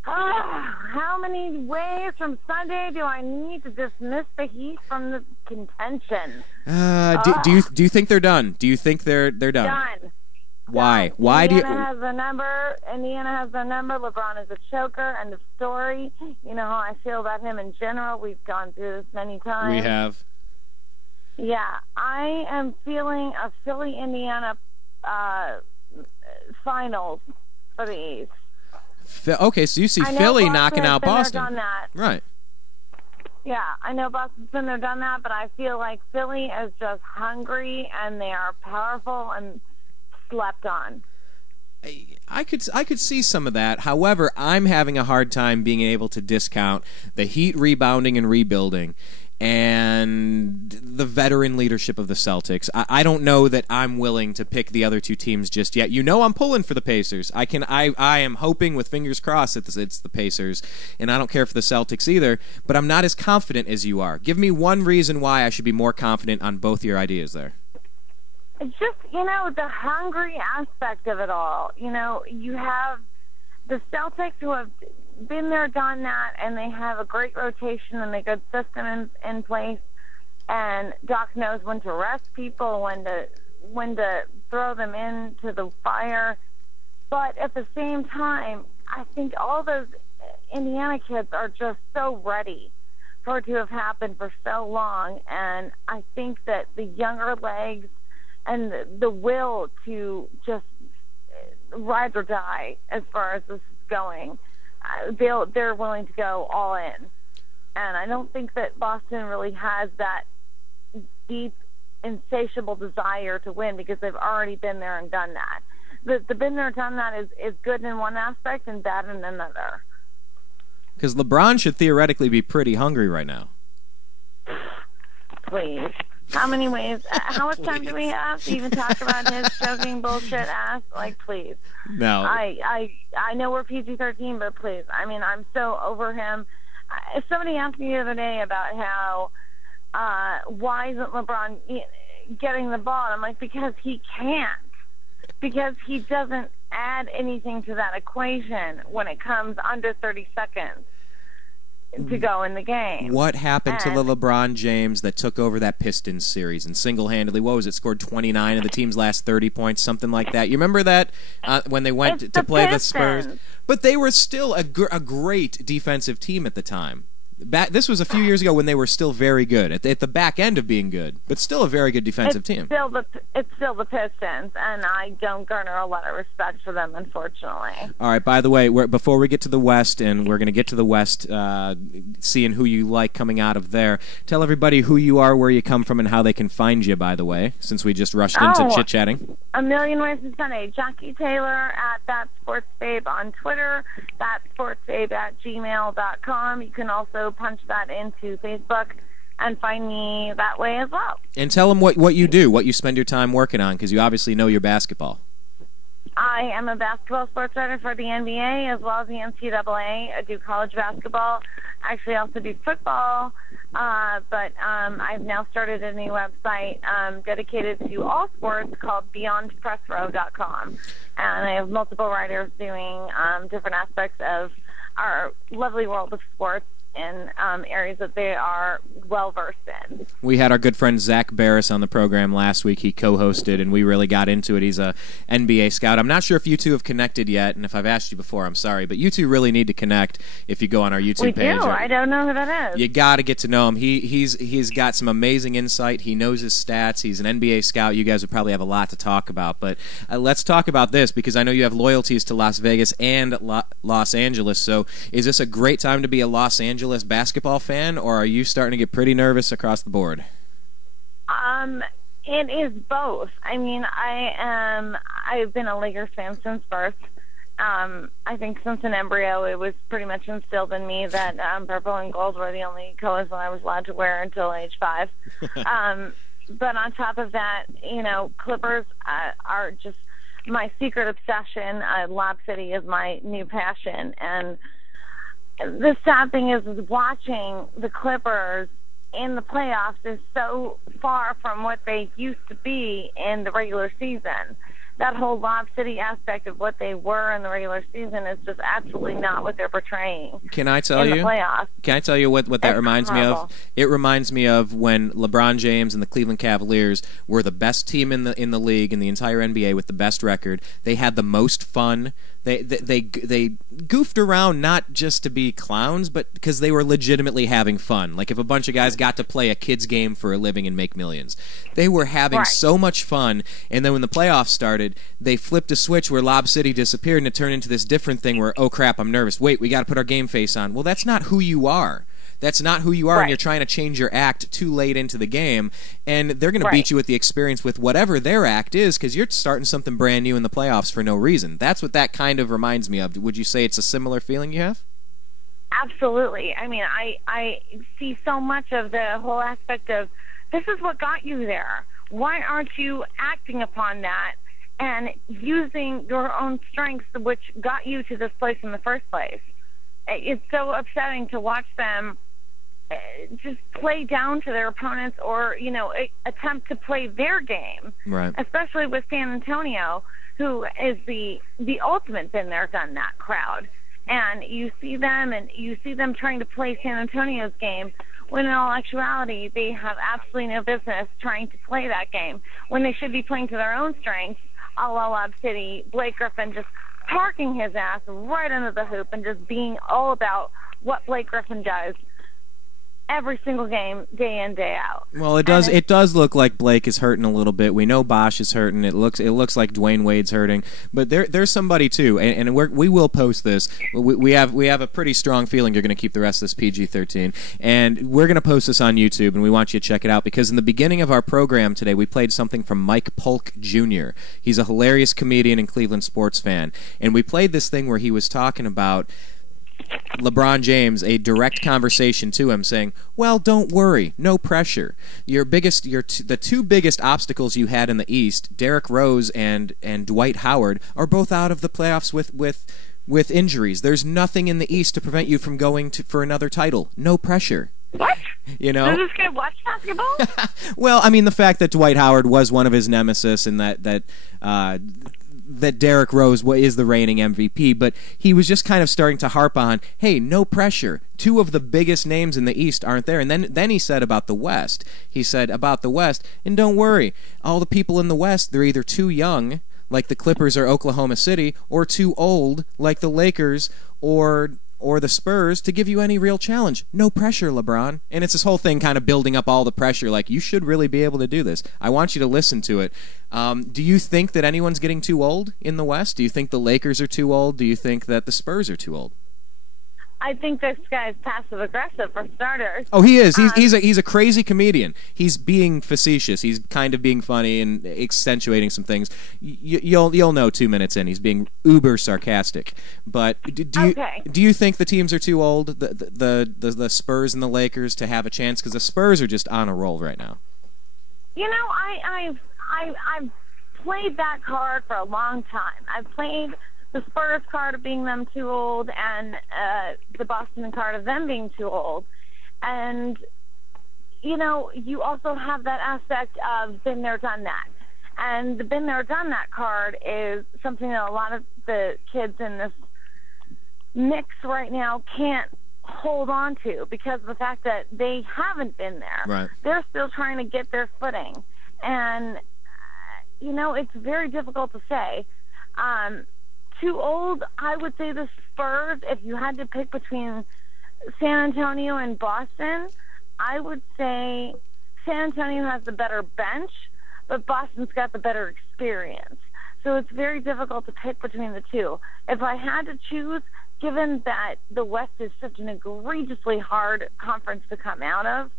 How many ways from Sunday do I need to dismiss the Heat from the contention? Do you think they're done? Do you think they're done? Done. Why? Done. Why do you? Indiana has their number. Indiana has their number. LeBron is a choker. End of story. You know how I feel about him in general. We've gone through this many times. We have. Yeah, I am feeling a Philly-Indiana finals for the East. Okay, so you see Philly knocking out Boston. Done that. Right. Yeah, I know Boston's been there, done that, but I feel like Philly is just hungry and they are powerful and slept on. I could see some of that. However, I'm having a hard time being able to discount the Heat rebounding and rebuilding and the veteran leadership of the Celtics. I don't know that I'm willing to pick the other two teams just yet. You know I'm pulling for the Pacers. I am hoping with fingers crossed that it's the Pacers, and I don't care for the Celtics either, but I'm not as confident as you are. Give me one reason why I should be more confident on both your ideas there. It's just, the hungry aspect of it all. You have the Celtics who have been there, done that, and they have a great rotation and a good system in place. And Doc knows when to rest people, when to throw them into the fire. But at the same time, I think all those Indiana kids are just so ready for it to have happened for so long. And I think that the younger legs and the will to just ride or die as far as this is going, they're willing to go all in. And I don't think that Boston really has that deep, insatiable desire to win because they've already been there and done that. The been there and done that is good in one aspect and bad in another. Because LeBron should theoretically be pretty hungry right now. Please. How many ways? How much time do we have to even talk about his joking bullshit ass? Like, please. No. I know we're PG-13, but please. I mean, I'm so over him. Somebody asked me the other day about how why isn't LeBron getting the ball? And I'm like, because he can't. Because he doesn't add anything to that equation when it comes under 30 seconds to go in the game. What happened to the LeBron James that took over that Pistons series and single-handedly, what was it, scored 29 of the team's last 30 points, something like that? You remember that when they went to play the Spurs? But they were still a great defensive team at the time. This was a few years ago when they were still very good, at the back end of being good, but still a very good defensive team. It's still the Pistons, and I don't garner a lot of respect for them, unfortunately. All right, by the way, before we get to the West, and we're going to get to the West, seeing who you like coming out of there, tell everybody who you are, where you come from, and how they can find you, by the way, since we just rushed into chit-chatting. A million ways to Sunday. Jackie Taylor at That Sports Babe on Twitter, thatsportsbabe@gmail.com. You can also punch that into Facebook and find me that way as well. And tell them what you do, what you spend your time working on, because you obviously know your basketball. I am a basketball sports writer for the NBA as well as the NCAA. I do college basketball. I actually also do football. But I've now started a new website dedicated to all sports called BeyondPressRow.com. And I have multiple writers doing different aspects of our lovely world of sports in areas that they are well-versed in. We had our good friend Zach Barris on the program last week. He co-hosted, and we really got into it. He's a NBA scout. I'm not sure if you two have connected yet, and if I've asked you before, I'm sorry, but you two really need to connect if you go on our YouTube page. We do. I don't know who that is. You got to get to know him. He's got some amazing insight. He knows his stats. He's an NBA scout. You guys would probably have a lot to talk about, but let's talk about this, because I know you have loyalties to Las Vegas and Los Angeles, so is this a great time to be a Los Angeles basketball fan, or are you starting to get pretty nervous across the board? It is both. I mean, I've been a Lakers fan since birth. I think since an embryo, it was pretty much instilled in me that purple and gold were the only colors that I was allowed to wear until age 5. But on top of that, Clippers are just my secret obsession. Lob City is my new passion, and the sad thing is watching the Clippers in the playoffs is so far from what they used to be in the regular season. That whole Lob City aspect of what they were in the regular season is just absolutely not what they're portraying. Can I tell you? The playoffs. Can I tell you what that reminds me of? It reminds me of when LeBron James and the Cleveland Cavaliers were the best team in the league, in the entire NBA, with the best record. They had the most fun. They goofed around not just to be clowns, but because they were legitimately having fun. Like if a bunch of guys got to play a kid's game for a living and make millions. They were having so much fun, and then when the playoffs started, they flipped a switch where Lob City disappeared, and it turned into this different thing where, oh crap, I'm nervous. Wait, we got to put our game face on. Well, that's not who you are. That's not who you are, and you're trying to change your act too late into the game, and they're going to beat you with the experience with whatever their act is, because you're starting something brand new in the playoffs for no reason. That's what that kind of reminds me of. Would you say it's a similar feeling you have? Absolutely. I mean, I see so much of the whole aspect of, this is what got you there. Why aren't you acting upon that and using your own strengths, which got you to this place in the first place? It's so upsetting to watch them just play down to their opponents, or attempt to play their game, especially with San Antonio, who is the ultimate been there done that crowd. And you see them trying to play San Antonio's game, when in all actuality they have absolutely no business trying to play that game, when they should be playing to their own strengths, a la Lob City. Blake Griffin just parking his ass right under the hoop and just being all about what Blake Griffin does. every single game, day in, day out. Well, it does. It does look like Blake is hurting a little bit. We know Bosch is hurting. It looks like Dwayne Wade's hurting. But there's somebody too, and we will post this. We have a pretty strong feeling you're going to keep the rest of this PG-13, and we're going to post this on YouTube, and we want you to check it out because in the beginning of our program today, we played something from Mike Polk Jr. He's a hilarious comedian and Cleveland sports fan, and we played this thing where he was talking about LeBron James, a direct conversation to him saying, well, don't worry, no pressure. The two biggest obstacles you had in the East, Derrick Rose and Dwight Howard, are both out of the playoffs with injuries. There's nothing in the East to prevent you from going for another title. No pressure. What? You know? Does this guy watch basketball? Well, I mean, the fact that Dwight Howard was one of his nemesis and that Derrick Rose is the reigning MVP, but he was just kind of starting to harp on, hey, no pressure. Two of the biggest names in the East aren't there. And then he said about the West. He said about the West, and don't worry, all the people in the West, they're either too young, like the Clippers or Oklahoma City, or too old, like the Lakers or the Spurs, to give you any real challenge. No pressure, LeBron. And it's this whole thing kind of building up all the pressure, like, you should really be able to do this. I want you to listen to it. Do you think that anyone's getting too old in the West? Do you think the Lakers are too old? Do you think that the Spurs are too old? I think this guy's passive-aggressive, for starters. Oh, he is. He's a crazy comedian. He's being facetious. He's kind of being funny and accentuating some things. You'll know 2 minutes in. He's being uber sarcastic. But do you think the teams are too old, the Spurs and the Lakers, to have a chance? Because the Spurs are just on a roll right now. You know, I've played that card for a long time. I've played the Spurs card of being them too old and the Boston card of them being too old. And, you know, you also have that aspect of been there, done that. And the been there, done that card is something that a lot of the kids in this mix right now can't hold on to because of the fact that they haven't been there. Right. They're still trying to get their footing. And, you know, it's very difficult to say. Too old, I would say the Spurs. If you had to pick between San Antonio and Boston, I would say San Antonio has the better bench, but Boston's got the better experience. So it's very difficult to pick between the two. If I had to choose, given that the West is such an egregiously hard conference to come out of,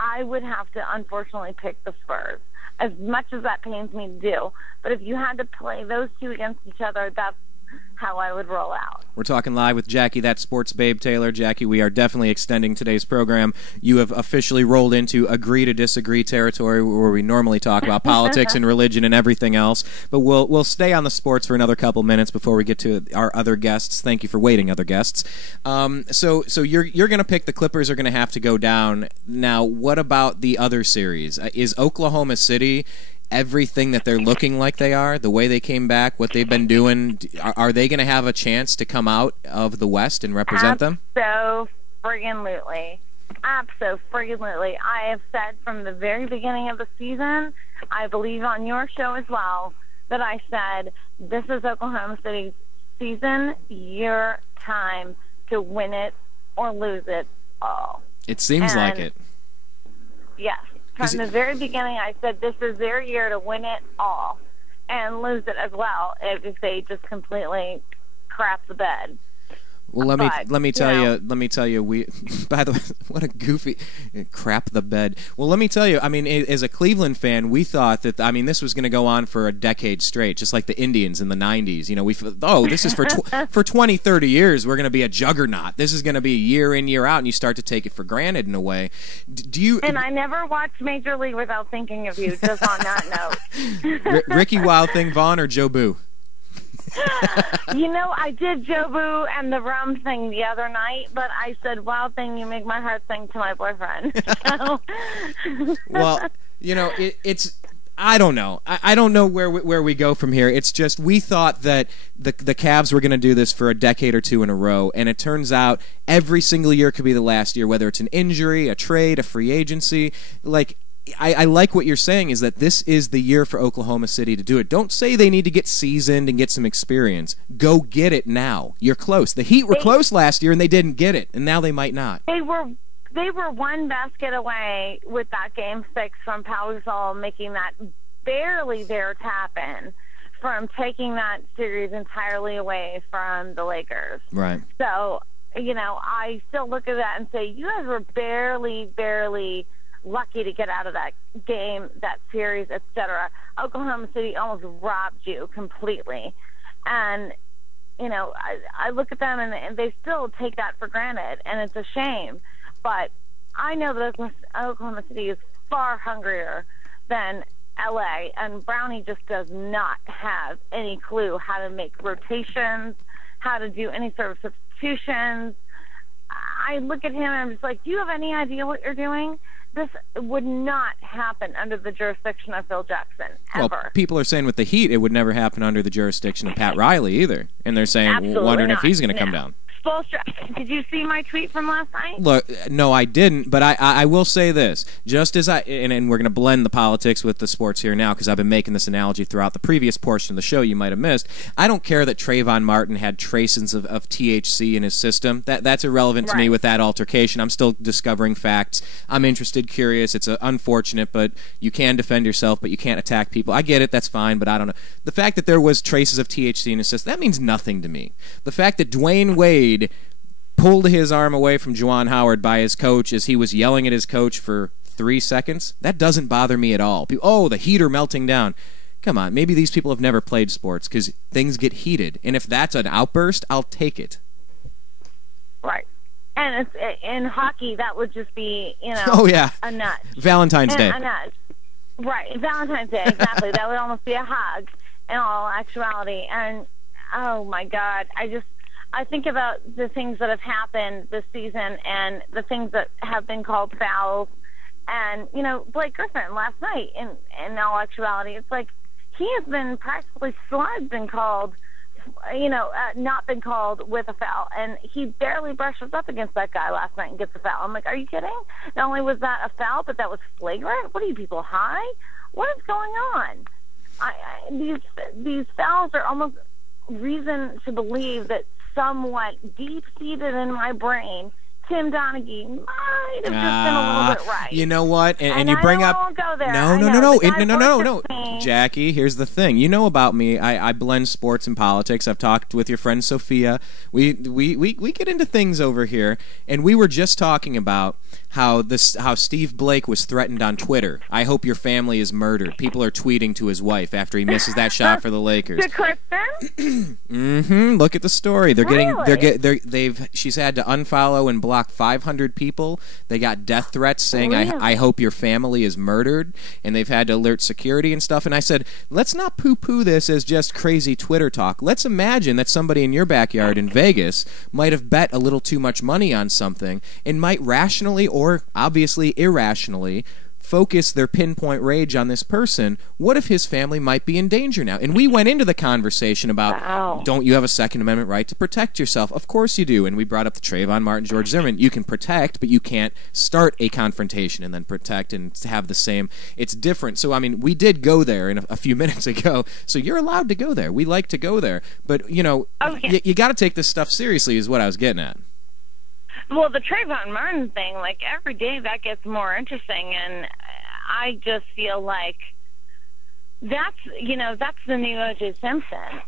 I would have to unfortunately pick the Spurs, as much as that pains me to do. But if you had to play those two against each other, that's how I would roll out. We're talking live with Jackie, that sports babe Taylor. Jackie, we are definitely extending today's program. You have officially rolled into agree to disagree territory where we normally talk about politics and religion and everything else. But we'll stay on the sports for another couple minutes before we get to our other guests. Thank you for waiting, other guests. So you're going to pick the Clippers are going to have to go down. Now, what about the other series? Is Oklahoma City everything that they're looking like they are, the way they came back, what they've been doing? Are they going to have a chance to come out of the West and represent them? Absolutely. Absolutely. I have said from the very beginning of the season, I believe on your show as well, that I said, this is Oklahoma City's season, your time to win it or lose it all. It seems like it. Yes. From the very beginning, I said this is their year to win it all and lose it as well if they just completely crap the bed. Well, let me tell you. We, by the way, what a goofy crap the bed. Well, let me tell you. I mean, as a Cleveland fan, we thought that this was going to go on for a decade straight, just like the Indians in the '90s. You know, this is for 20, 30 years. We're going to be a juggernaut. This is going to be year in, year out, and you start to take it for granted in a way. Do you? And I never watched Major League without thinking of you. Just on that note, Ricky Wild Thing Vaughn or Joe Boo? You know, I did Joe Boo and the rum thing the other night, but I said, wild thing, you make my heart sing to my boyfriend. So. Well, you know, it's I don't know. I don't know where we go from here. It's just we thought that the Cavs were going to do this for a decade or two in a row, and it turns out every single year could be the last year, whether it's an injury, a trade, a free agency. Like, I like what you're saying is that this is the year for Oklahoma City to do it. Don't say they need to get seasoned and get some experience. Go get it now. You're close. The Heat were close last year, and they didn't get it, and now they might not. They were they were one basket away with that Game 6 from Pau Gasol making that barely there tap in from taking that series entirely away from the Lakers. Right. So, you know, I still look at that and say, you guys were barely lucky to get out of that game, that series, etc. Oklahoma City almost robbed you completely. And, you know, I look at them and they still take that for granted, and it's a shame. But I know that Oklahoma City is far hungrier than LA, and Brownie just does not have any clue how to make rotations, how to do any sort of substitutions. I look at him and I'm just like, do you have any idea what you're doing? This would not happen under the jurisdiction of Phil Jackson, ever. Well, people are saying with the Heat, it would never happen under the jurisdiction of Pat Riley either. And they're saying, Absolutely wondering not. if he's going to come down. Spoelstra, did you see my tweet from last night? Look, no, I didn't, but I will say this. Just as and we're going to blend the politics with the sports here now, because I've been making this analogy throughout the previous portion of the show you might have missed. I don't care that Trayvon Martin had traces of THC in his system. That's irrelevant to me with that altercation. I'm still discovering facts. I'm interested, curious. It's unfortunate, but you can defend yourself, but you can't attack people. I get it. That's fine, but I don't know. The fact that there was traces of THC in his system, that means nothing to me. The fact that Dwayne Wade pulled his arm away from Juwan Howard by his coach as he was yelling at his coach for 3 seconds, that doesn't bother me at all. Oh, the heater melting down. Come on, maybe these people have never played sports because things get heated. And if that's an outburst, I'll take it. Right. And it's, in hockey, that would just be, you know, a nut. Valentine's Day. A nut. Right, Valentine's Day, exactly. That would almost be a hug in all actuality. And, oh, my God, I think about the things that have happened this season and the things that have been called fouls. And, you know, Blake Griffin last night, in all actuality, it's like he has been practically slugged and called, you know, not been called with a foul. And he barely brushes up against that guy last night and gets a foul. I'm like, are you kidding? Not only was that a foul, but that was flagrant? What are you people, high? What is going on? These fouls are almost reason to believe that somewhat deep-seated in my brain, Tim Donaghy might have just been a little bit right. You know what? And you I bring up... won't go there. No. Jackie, here's the thing. You know about me. I blend sports and politics. I've talked with your friend Sophia. We get into things over here, and we were just talking about how Steve Blake was threatened on Twitter. I hope your family is murdered. People are tweeting to his wife after he misses that shot for the Lakers. To Kristen? Mm-hmm. Look at the story. Really? She's had to unfollow and block 500 people. They got death threats saying, Really? I hope your family is murdered, and they've had to alert security and stuff. And I said, let's not poo-poo this as just crazy Twitter talk. Let's imagine that somebody in your backyard in Vegas might have bet a little too much money on something and might rationally or obviously irrationally focus their pinpoint rage on this person. What if his family might be in danger now? And we went into the conversation about, don't you have a Second Amendment right to protect yourself? Of course you do. And we brought up the Trayvon Martin George Zimmerman. You can protect, but you can't start a confrontation and then protect and have the same. It's different. So, I mean, we did go there a few minutes ago. So you're allowed to go there. We like to go there. But, you know, you got to take this stuff seriously is what I was getting at. Well, the Trayvon Martin thing, like, every day that gets more interesting, and I just feel like that's the new O.J. Simpson.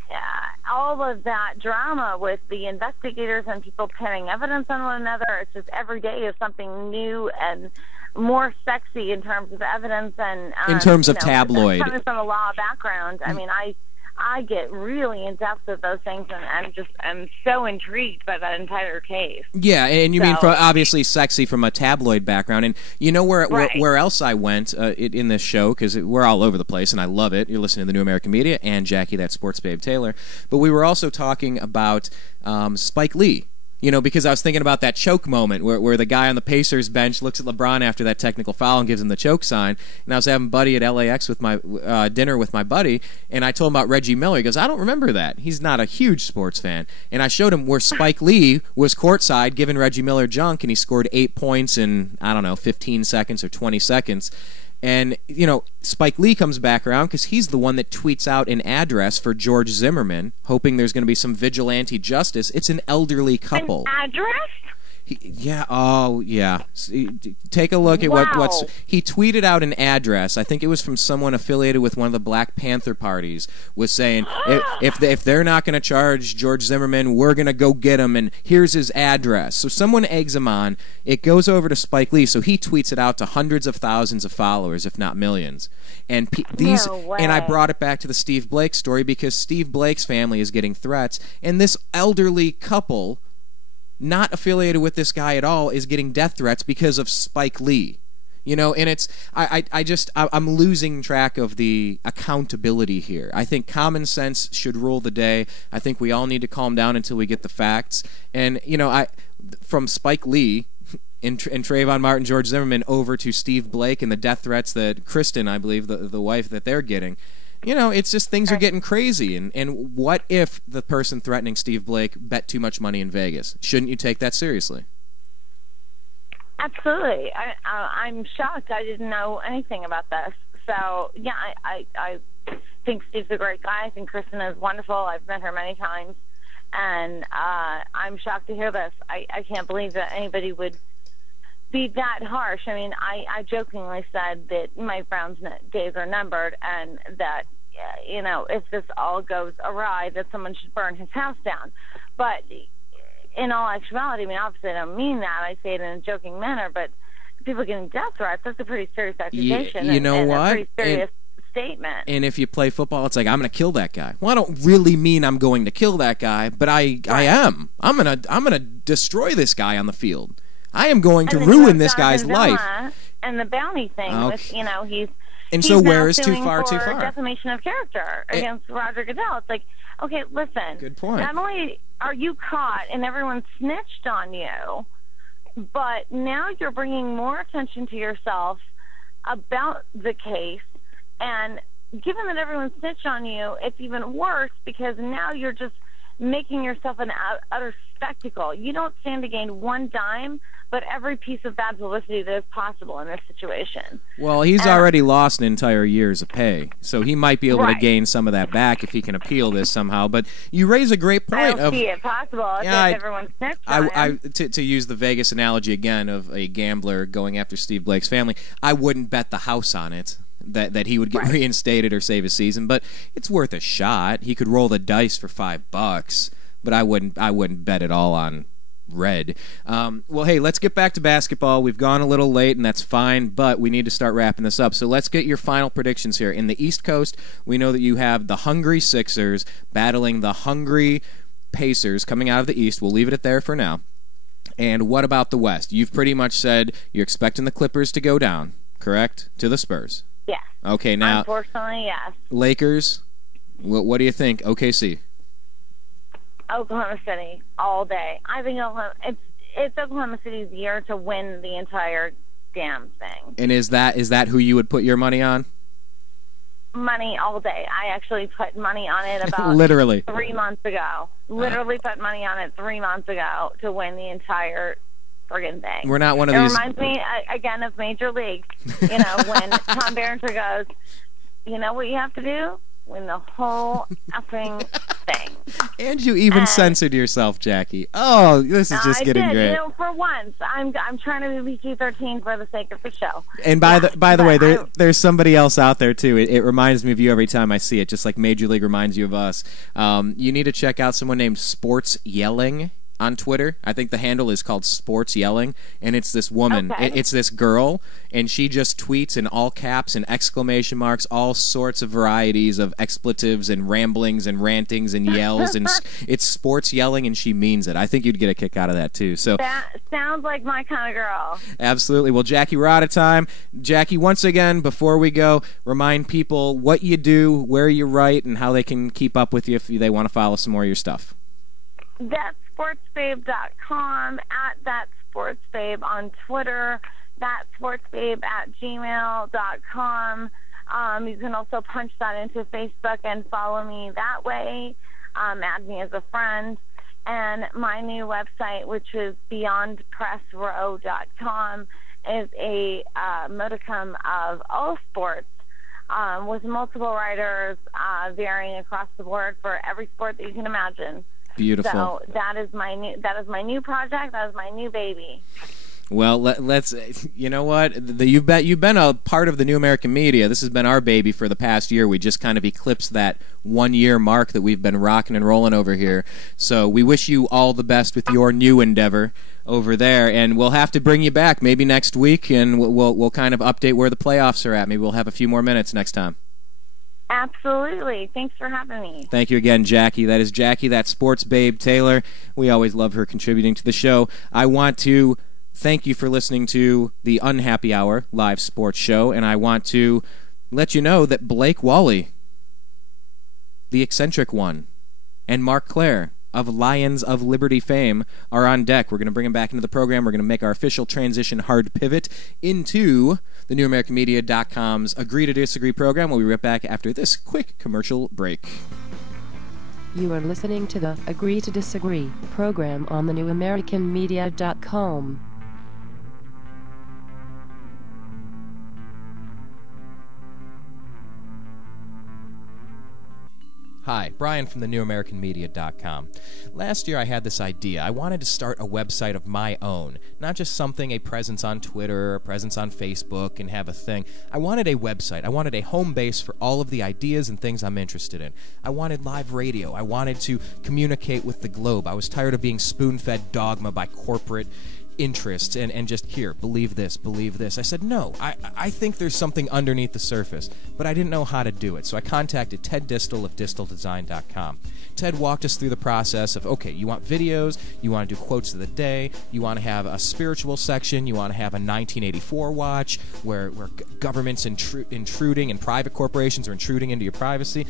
All of that drama with the investigators and people pinning evidence on one another, it's just every day is something new and more sexy in terms of evidence and in terms of tabloid. Coming from a law background, I mean, I get really in depth with those things, and I'm so intrigued by that entire case. Yeah, and you mean obviously sexy from a tabloid background, and you know where else I went in this show, because we're all over the place, and I love it. You're listening to the New American Media and Jackie, that Sports Babe Taylor, but we were also talking about Spike Lee. You know, because I was thinking about that choke moment where the guy on the Pacers bench looks at LeBron after that technical foul and gives him the choke sign. And I was having Buddy at LAX with my dinner with my buddy, and I told him about Reggie Miller. He goes, I don't remember that. He's not a huge sports fan. And I showed him where Spike Lee was courtside giving Reggie Miller junk, and he scored 8 points in, 15 seconds or 20 seconds. And, you know, Spike Lee comes back around because he's the one that tweets out an address for George Zimmerman, hoping there's going to be some vigilante justice. It's an elderly couple. An address? Yeah. Oh, yeah. Take a look at what's he tweeted out an address. I think it was from someone affiliated with one of the Black Panther parties. Was saying if they're not going to charge George Zimmerman, we're going to go get him. And here's his address. So someone eggs him on. It goes over to Spike Lee. So he tweets it out to hundreds of thousands of followers, if not millions. And and I brought it back to the Steve Blake story because Steve Blake's family is getting threats, and this elderly couple, not affiliated with this guy at all, is getting death threats because of Spike Lee. You know, and it's I'm losing track of the accountability here. I think common sense should rule the day. I think we all need to calm down until we get the facts. And you know, from Spike Lee and Trayvon Martin George Zimmerman over to Steve Blake and the death threats that Kristen, I believe, the wife, that they're getting. You know, it's just things are getting crazy. And what if the person threatening Steve Blake bet too much money in Vegas? Shouldn't you take that seriously? Absolutely. I'm shocked. I didn't know anything about this. So, yeah, I think Steve's a great guy. I think Kristen is wonderful. I've met her many times. And I'm shocked to hear this. I can't believe that anybody would be that harsh. I mean, I jokingly said that Mike Brown's days are numbered, and that, you know, if this all goes awry, that someone should burn his house down. But in all actuality, I mean, obviously I don't mean that. I say it in a joking manner, but people getting death threats, that's a pretty serious accusation. You know what? A pretty serious statement. And if you play football, it's like, I'm going to kill that guy. Well, I don't really mean I'm going to kill that guy, but I am. I'm going to destroy this guy on the field. I am going to ruin this guy's life. And the bounty thing, with, you know, he's so where is too far? Defamation of character against Roger Goodell. It's like, okay, listen. Good point. Not only are you caught and everyone snitched on you, but now you're bringing more attention to yourself about the case. And given that everyone snitched on you, it's even worse because now you're just making yourself an utter spectacle. You don't stand to gain one dime, but every piece of bad publicity that is possible in this situation. Well, he's already lost an entire year's of pay, so he might be able to gain some of that back if he can appeal this somehow. But you raise a great point. I don't see it possible if everyone snitched on him. To use the Vegas analogy again of a gambler going after Steve Blake's family, I wouldn't bet the house on it that he would get reinstated or save his season, but it's worth a shot. He could roll the dice for $5, but I wouldn't bet it all on red. Well, hey, let's get back to basketball. We've gone a little late, and that's fine, but we need to start wrapping this up. So let's get your final predictions here. In the East Coast, we know that you have the hungry Sixers battling the hungry Pacers coming out of the East. We'll leave it at there for now. And what about the West? You've pretty much said you're expecting the Clippers to go down, correct? To the Spurs. Yes. Okay, now. Unfortunately, yes. Lakers, what do you think? OKC. Oklahoma City all day. I think it's Oklahoma City's year to win the entire damn thing. And is that who you would put your money on? Money all day. I actually put money on it about literally 3 months ago. Literally put money on it 3 months ago to win the entire friggin' thing. We're not one of these. It reminds me again of Major League. You know, when Tom Berenger goes, you know what you have to do? Win the whole effing thing. And you even censored yourself, Jackie. Oh, this is just getting great. You know, for once, I'm trying to be PG-13 for the sake of the show. And by the way, there's somebody else out there too. It reminds me of you every time I see it, just like Major League reminds you of us. You need to check out someone named Sports Yelling on Twitter. I think the handle is called Sports Yelling, and it's this woman. Okay. It's this girl, and she just tweets in all caps and exclamation marks all sorts of varieties of expletives and ramblings and rantings and yells, and it's Sports Yelling, and she means it. I think you'd get a kick out of that too. So that sounds like my kind of girl. Absolutely. Well, Jackie, we're out of time. Jackie, once again, before we go, remind people what you do, where you write, and how they can keep up with you if they want to follow some more of your stuff. ThatSportsBabe.com, @ThatSportsBabe on Twitter, ThatSportsBabe@gmail.com. You can also punch that into Facebook and follow me that way. Add me as a friend. And my new website, which is BeyondPressRow.com, is a modicum of all sports with multiple writers varying across the board for every sport that you can imagine. Beautiful. So that is my new project. That is my new baby. Well, let's. You know what? You've been a part of the New American Media. This has been our baby for the past year. We just kind of eclipsed that 1 year mark that we've been rocking and rolling over here. So we wish you all the best with your new endeavor over there, and we'll have to bring you back maybe next week, and we'll kind of update where the playoffs are at. Maybe we'll have a few more minutes next time. Absolutely. Thanks for having me. Thank you again, Jackie. That is Jackie, that sports babe Taylor. We always love her contributing to the show. I want to thank you for listening to the Unhappy Hour live sports show, and I want to let you know that Blake Wally, the eccentric one, and Mark Clare of Lions of Liberty fame are on deck. We're going to bring them back into the program. We're going to make our official transition hard pivot into the NewAmericanMedia.com's Agree to Disagree program. We'll be right back after this quick commercial break. You are listening to the Agree to Disagree program on the NewAmericanMedia.com. Hi, Brian from the NewAmericanMedia.com. Last year I had this idea. I wanted to start a website of my own, not just something, a presence on Twitter, a presence on Facebook, and have a thing. I wanted a website. I wanted a home base for all of the ideas and things I'm interested in. I wanted live radio. I wanted to communicate with the globe. I was tired of being spoon-fed dogma by corporate interests and just, here, believe this, believe this. I said, no, I think there's something underneath the surface, but I didn't know how to do it. So I contacted Ted Distel of DistelDesign.com. Ted walked us through the process of, okay, you want videos, you want to do quotes of the day, you want to have a spiritual section, you want to have a 1984 watch where government's intruding and private corporations are intruding into your privacy.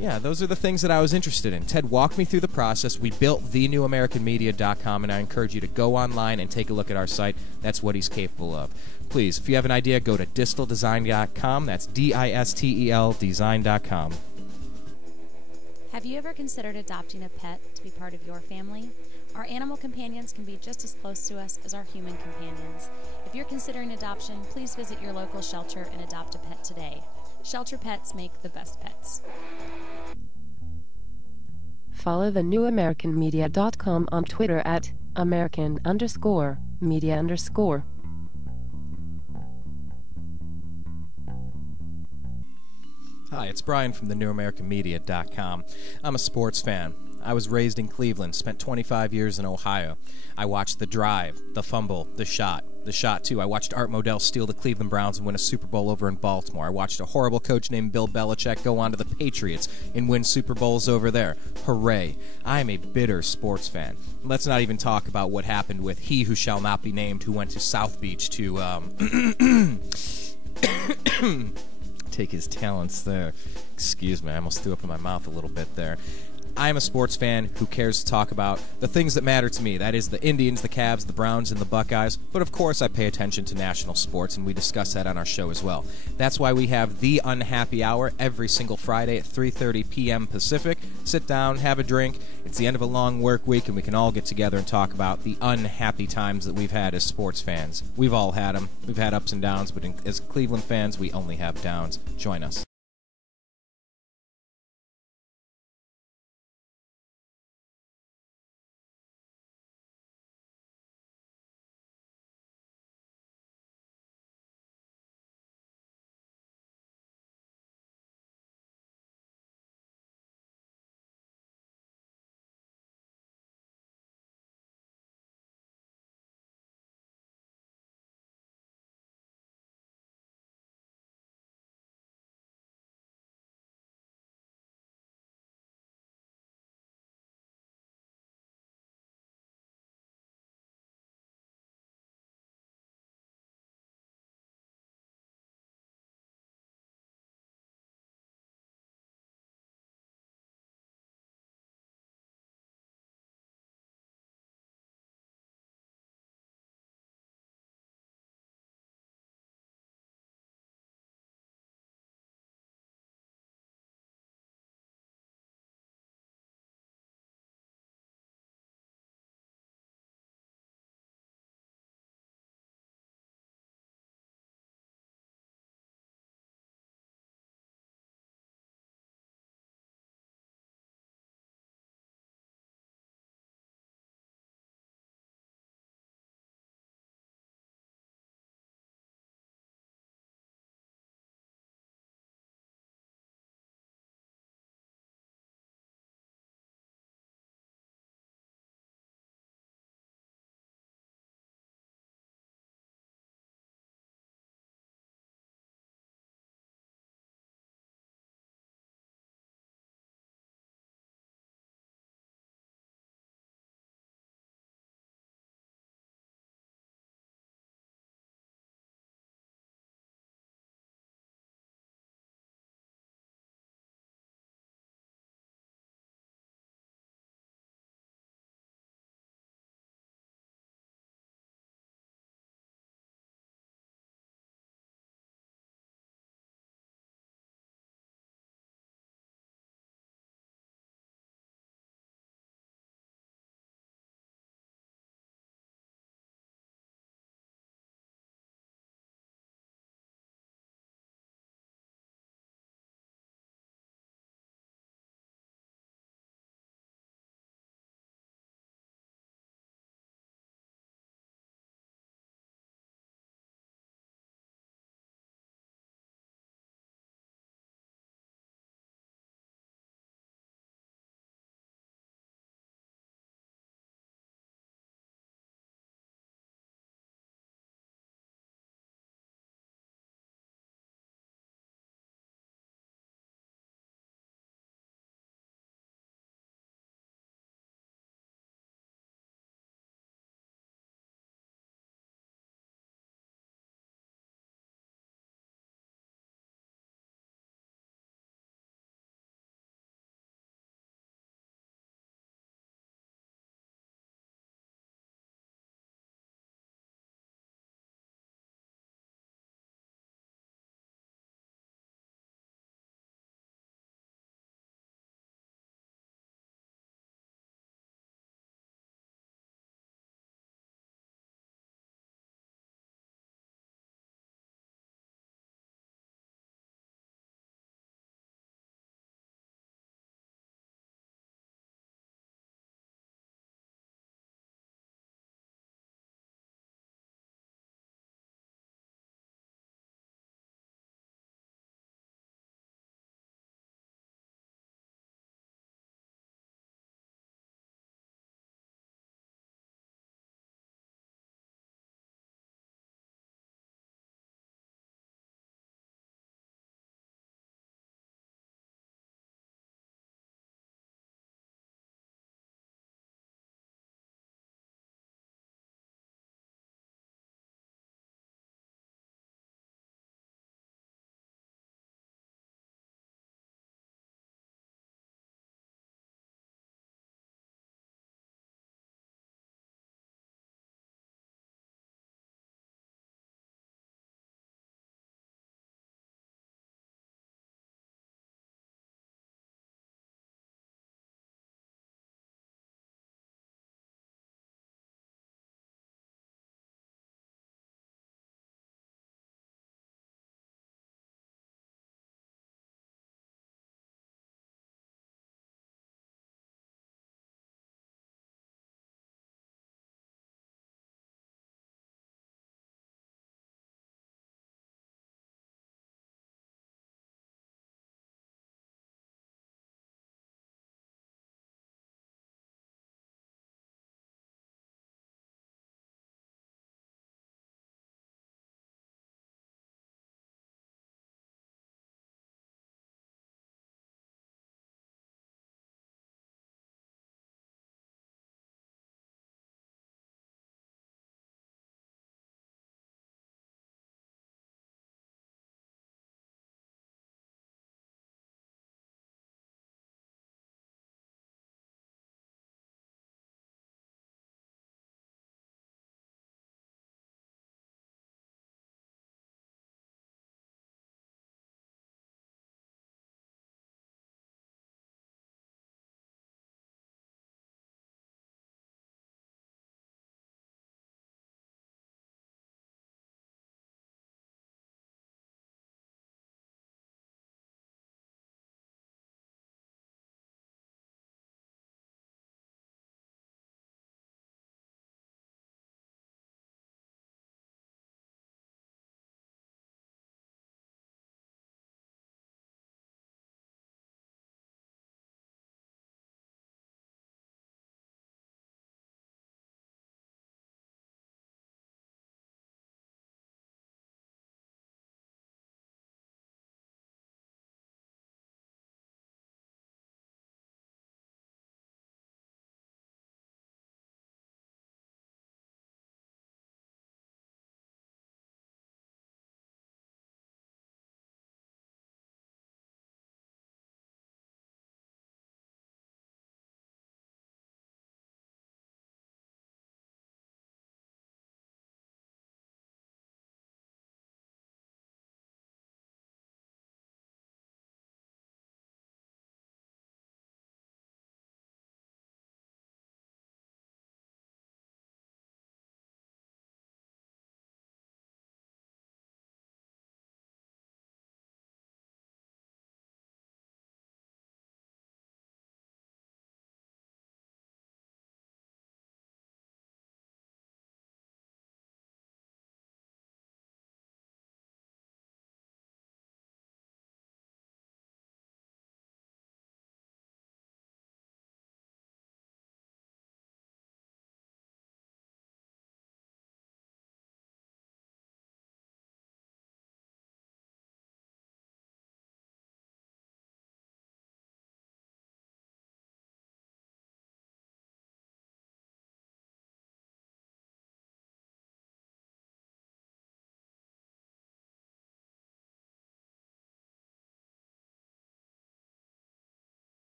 Yeah, those are the things that I was interested in. Ted walked me through the process. We built thenewamericanmedia.com, and I encourage you to go online and take a look at our site. That's what he's capable of. Please, if you have an idea, go to disteldesign.com. That's D-I-S-T-E-L design.com. Have you ever considered adopting a pet to be part of your family? Our animal companions can be just as close to us as our human companions. If you're considering adoption, please visit your local shelter and adopt a pet today. Shelter pets make the best pets. Follow the NewAmericanMedia.com on Twitter at American_Media_. Hi, it's Brian from the NewAmericanMedia.com. I'm a sports fan. I was raised in Cleveland, spent 25 years in Ohio. I watched the drive, the fumble, the shot too. I watched Art Modell steal the Cleveland Browns and win a Super Bowl over in Baltimore. I watched a horrible coach named Bill Belichick go on to the Patriots and win Super Bowls over there. Hooray. I am a bitter sports fan. Let's not even talk about what happened with he who shall not be named who went to South Beach to take his talents there. Excuse me, I almost threw up in my mouth a little bit there. I am a sports fan who cares to talk about the things that matter to me. That is the Indians, the Cavs, the Browns, and the Buckeyes. But of course, I pay attention to national sports, and we discuss that on our show as well. That's why we have The Unhappy Hour every single Friday at 3:30 p.m. Pacific. Sit down, have a drink. It's the end of a long work week, and we can all get together and talk about the unhappy times that we've had as sports fans. We've all had them. We've had ups and downs, but as Cleveland fans, we only have downs. Join us.